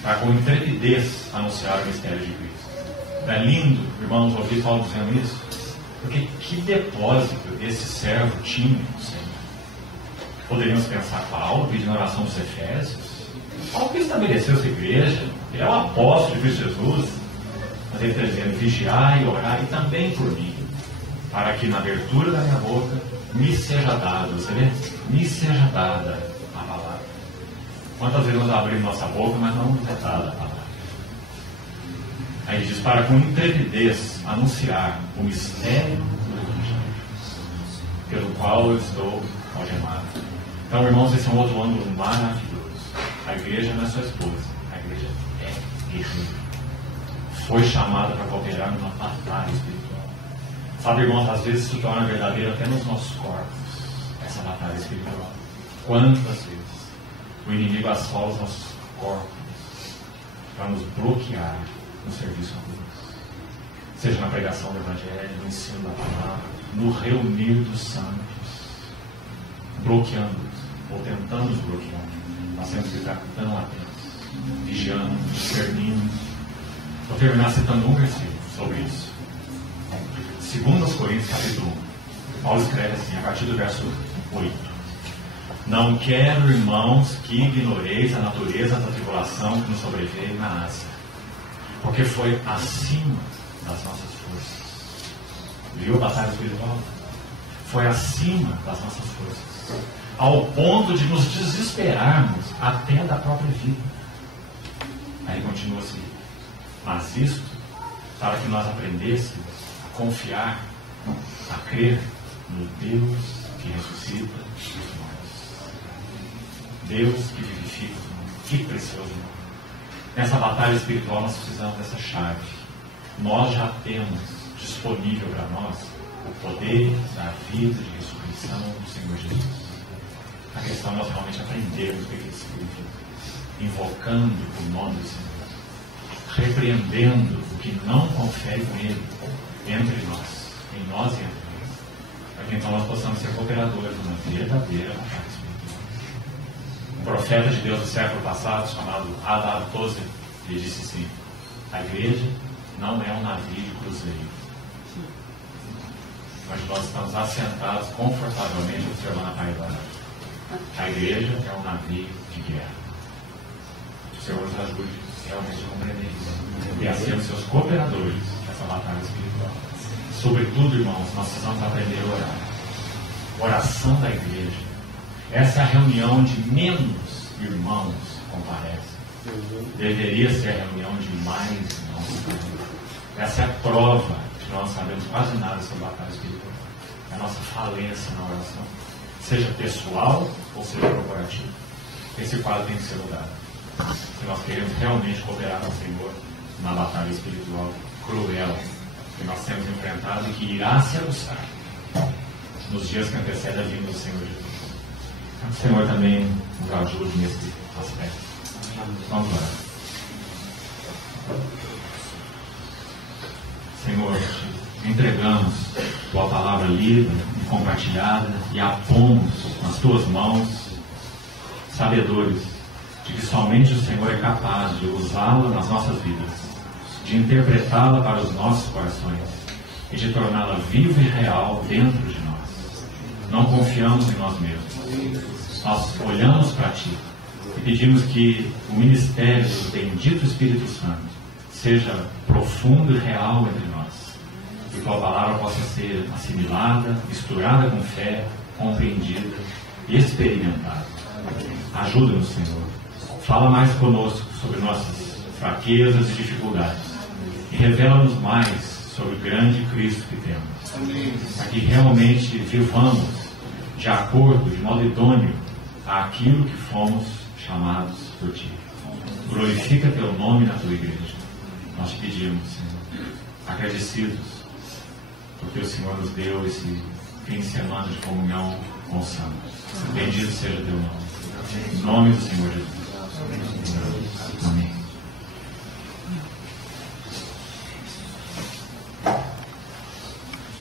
para com intrepidez anunciar o mistério de Cristo. É lindo, irmãos, ouvir Paulo dizendo isso, porque que depósito esse servo tinha no Senhor. Poderíamos pensar, Paulo pedindo oração dos Efésios. Paulo que estabeleceu essa igreja, ele é o apóstolo de Cristo Jesus, mas ele está dizendo: vigiar e orar, e também por mim, para que na abertura da minha boca me seja dada, você vê? Me seja dada a palavra. Quantas vezes nós abrimos nossa boca, mas não nos é dada a palavra? Aí diz, para com intrepidez anunciar o mistério do Evangelho, pelo qual eu estou algemado. Então, irmãos, esse é um outro ângulo maravilhoso. A igreja não é sua esposa, a igreja é guerreira. Foi chamada para cooperar numa batalha espiritual. Sabe, irmãos, às vezes se torna verdadeira até nos nossos corpos, essa batalha espiritual. Quantas vezes o inimigo assola os nossos corpos para nos bloquear no serviço a Deus, seja na pregação do Evangelho, no ensino da palavra, no reunir dos santos, bloqueando-os, ou tentando nos bloquear. Nós temos que estar tão atentos, vigiando, discernindo. Vou terminar citando um versículo sobre isso. 2 Coríntios capítulo 1, Paulo escreve assim, a partir do verso 8: Não quero, irmãos, que ignoreis a natureza da tribulação que nos sobreveio na Ásia, porque foi acima das nossas forças. Viu a batalha espiritual? Foi acima das nossas forças, ao ponto de nos desesperarmos até da própria vida. Aí continua assim: mas isto para que nós aprendêssemos a confiar, a crer no Deus que ressuscita os mortos. Deus que vivifica os mortos. Que precioso nome. Nessa batalha espiritual nós precisamos dessa chave. Nós já temos disponível para nós o poder da vida de ressurreição do Senhor Jesus. A questão é nós realmente aprendermos o que isso significa, invocando o nome do Senhor, repreendendo o que não confere com Ele entre nós, em nós e entre nós, para que então nós possamos ser cooperadores numa verdadeira batalha espiritual. Um profeta de Deus do século passado, chamado Adar Tozer, ele disse assim: a igreja não é um navio de cruzeiro, mas nós estamos assentados confortavelmente observando a paisagem. A igreja é um navio de guerra. O Senhor nos ajude realmente a compreender isso e a sermos seus cooperadores nessa batalha espiritual. Sobretudo, irmãos, nós precisamos aprender a orar. Oração da igreja. Essa é a reunião de menos irmãos comparecem. Deveria ser a reunião de mais irmãos. Essa é a prova que nós não sabemos quase nada sobre a batalha espiritual. É a nossa falência na oração, seja pessoal ou seja corporativa. Esse quadro tem que ser mudado. Se nós queremos realmente cooperar com o Senhor na batalha espiritual cruel que nós temos enfrentado e que irá se aguçar nos dias que antecedem a vinda do Senhor Jesus. Que o Senhor também nos ajude nesse aspecto. Vamos lá. Senhor, te entregamos tua palavra lida e compartilhada e a pomos nas tuas mãos, sabedores de que somente o Senhor é capaz de usá-la nas nossas vidas, de interpretá-la para os nossos corações e de torná-la viva e real dentro de nós. Não confiamos em nós mesmos. Nós olhamos para Ti e pedimos que o ministério do bendito Espírito Santo seja profundo e real entre nós. Que tua palavra possa ser assimilada, misturada com fé, compreendida e experimentada. Ajuda-nos, Senhor. Fala mais conosco sobre nossas fraquezas e dificuldades. E revela-nos mais sobre o grande Cristo que temos. Para que realmente vivamos de acordo, de modo idôneo, àquilo que fomos chamados por Ti. Glorifica Teu nome na Tua igreja. Nós te pedimos, Senhor, agradecidos porque o Senhor nos deu esse fim de semana de comunhão com os santos. Bendito seja Teu nome. Em nome do Senhor Jesus.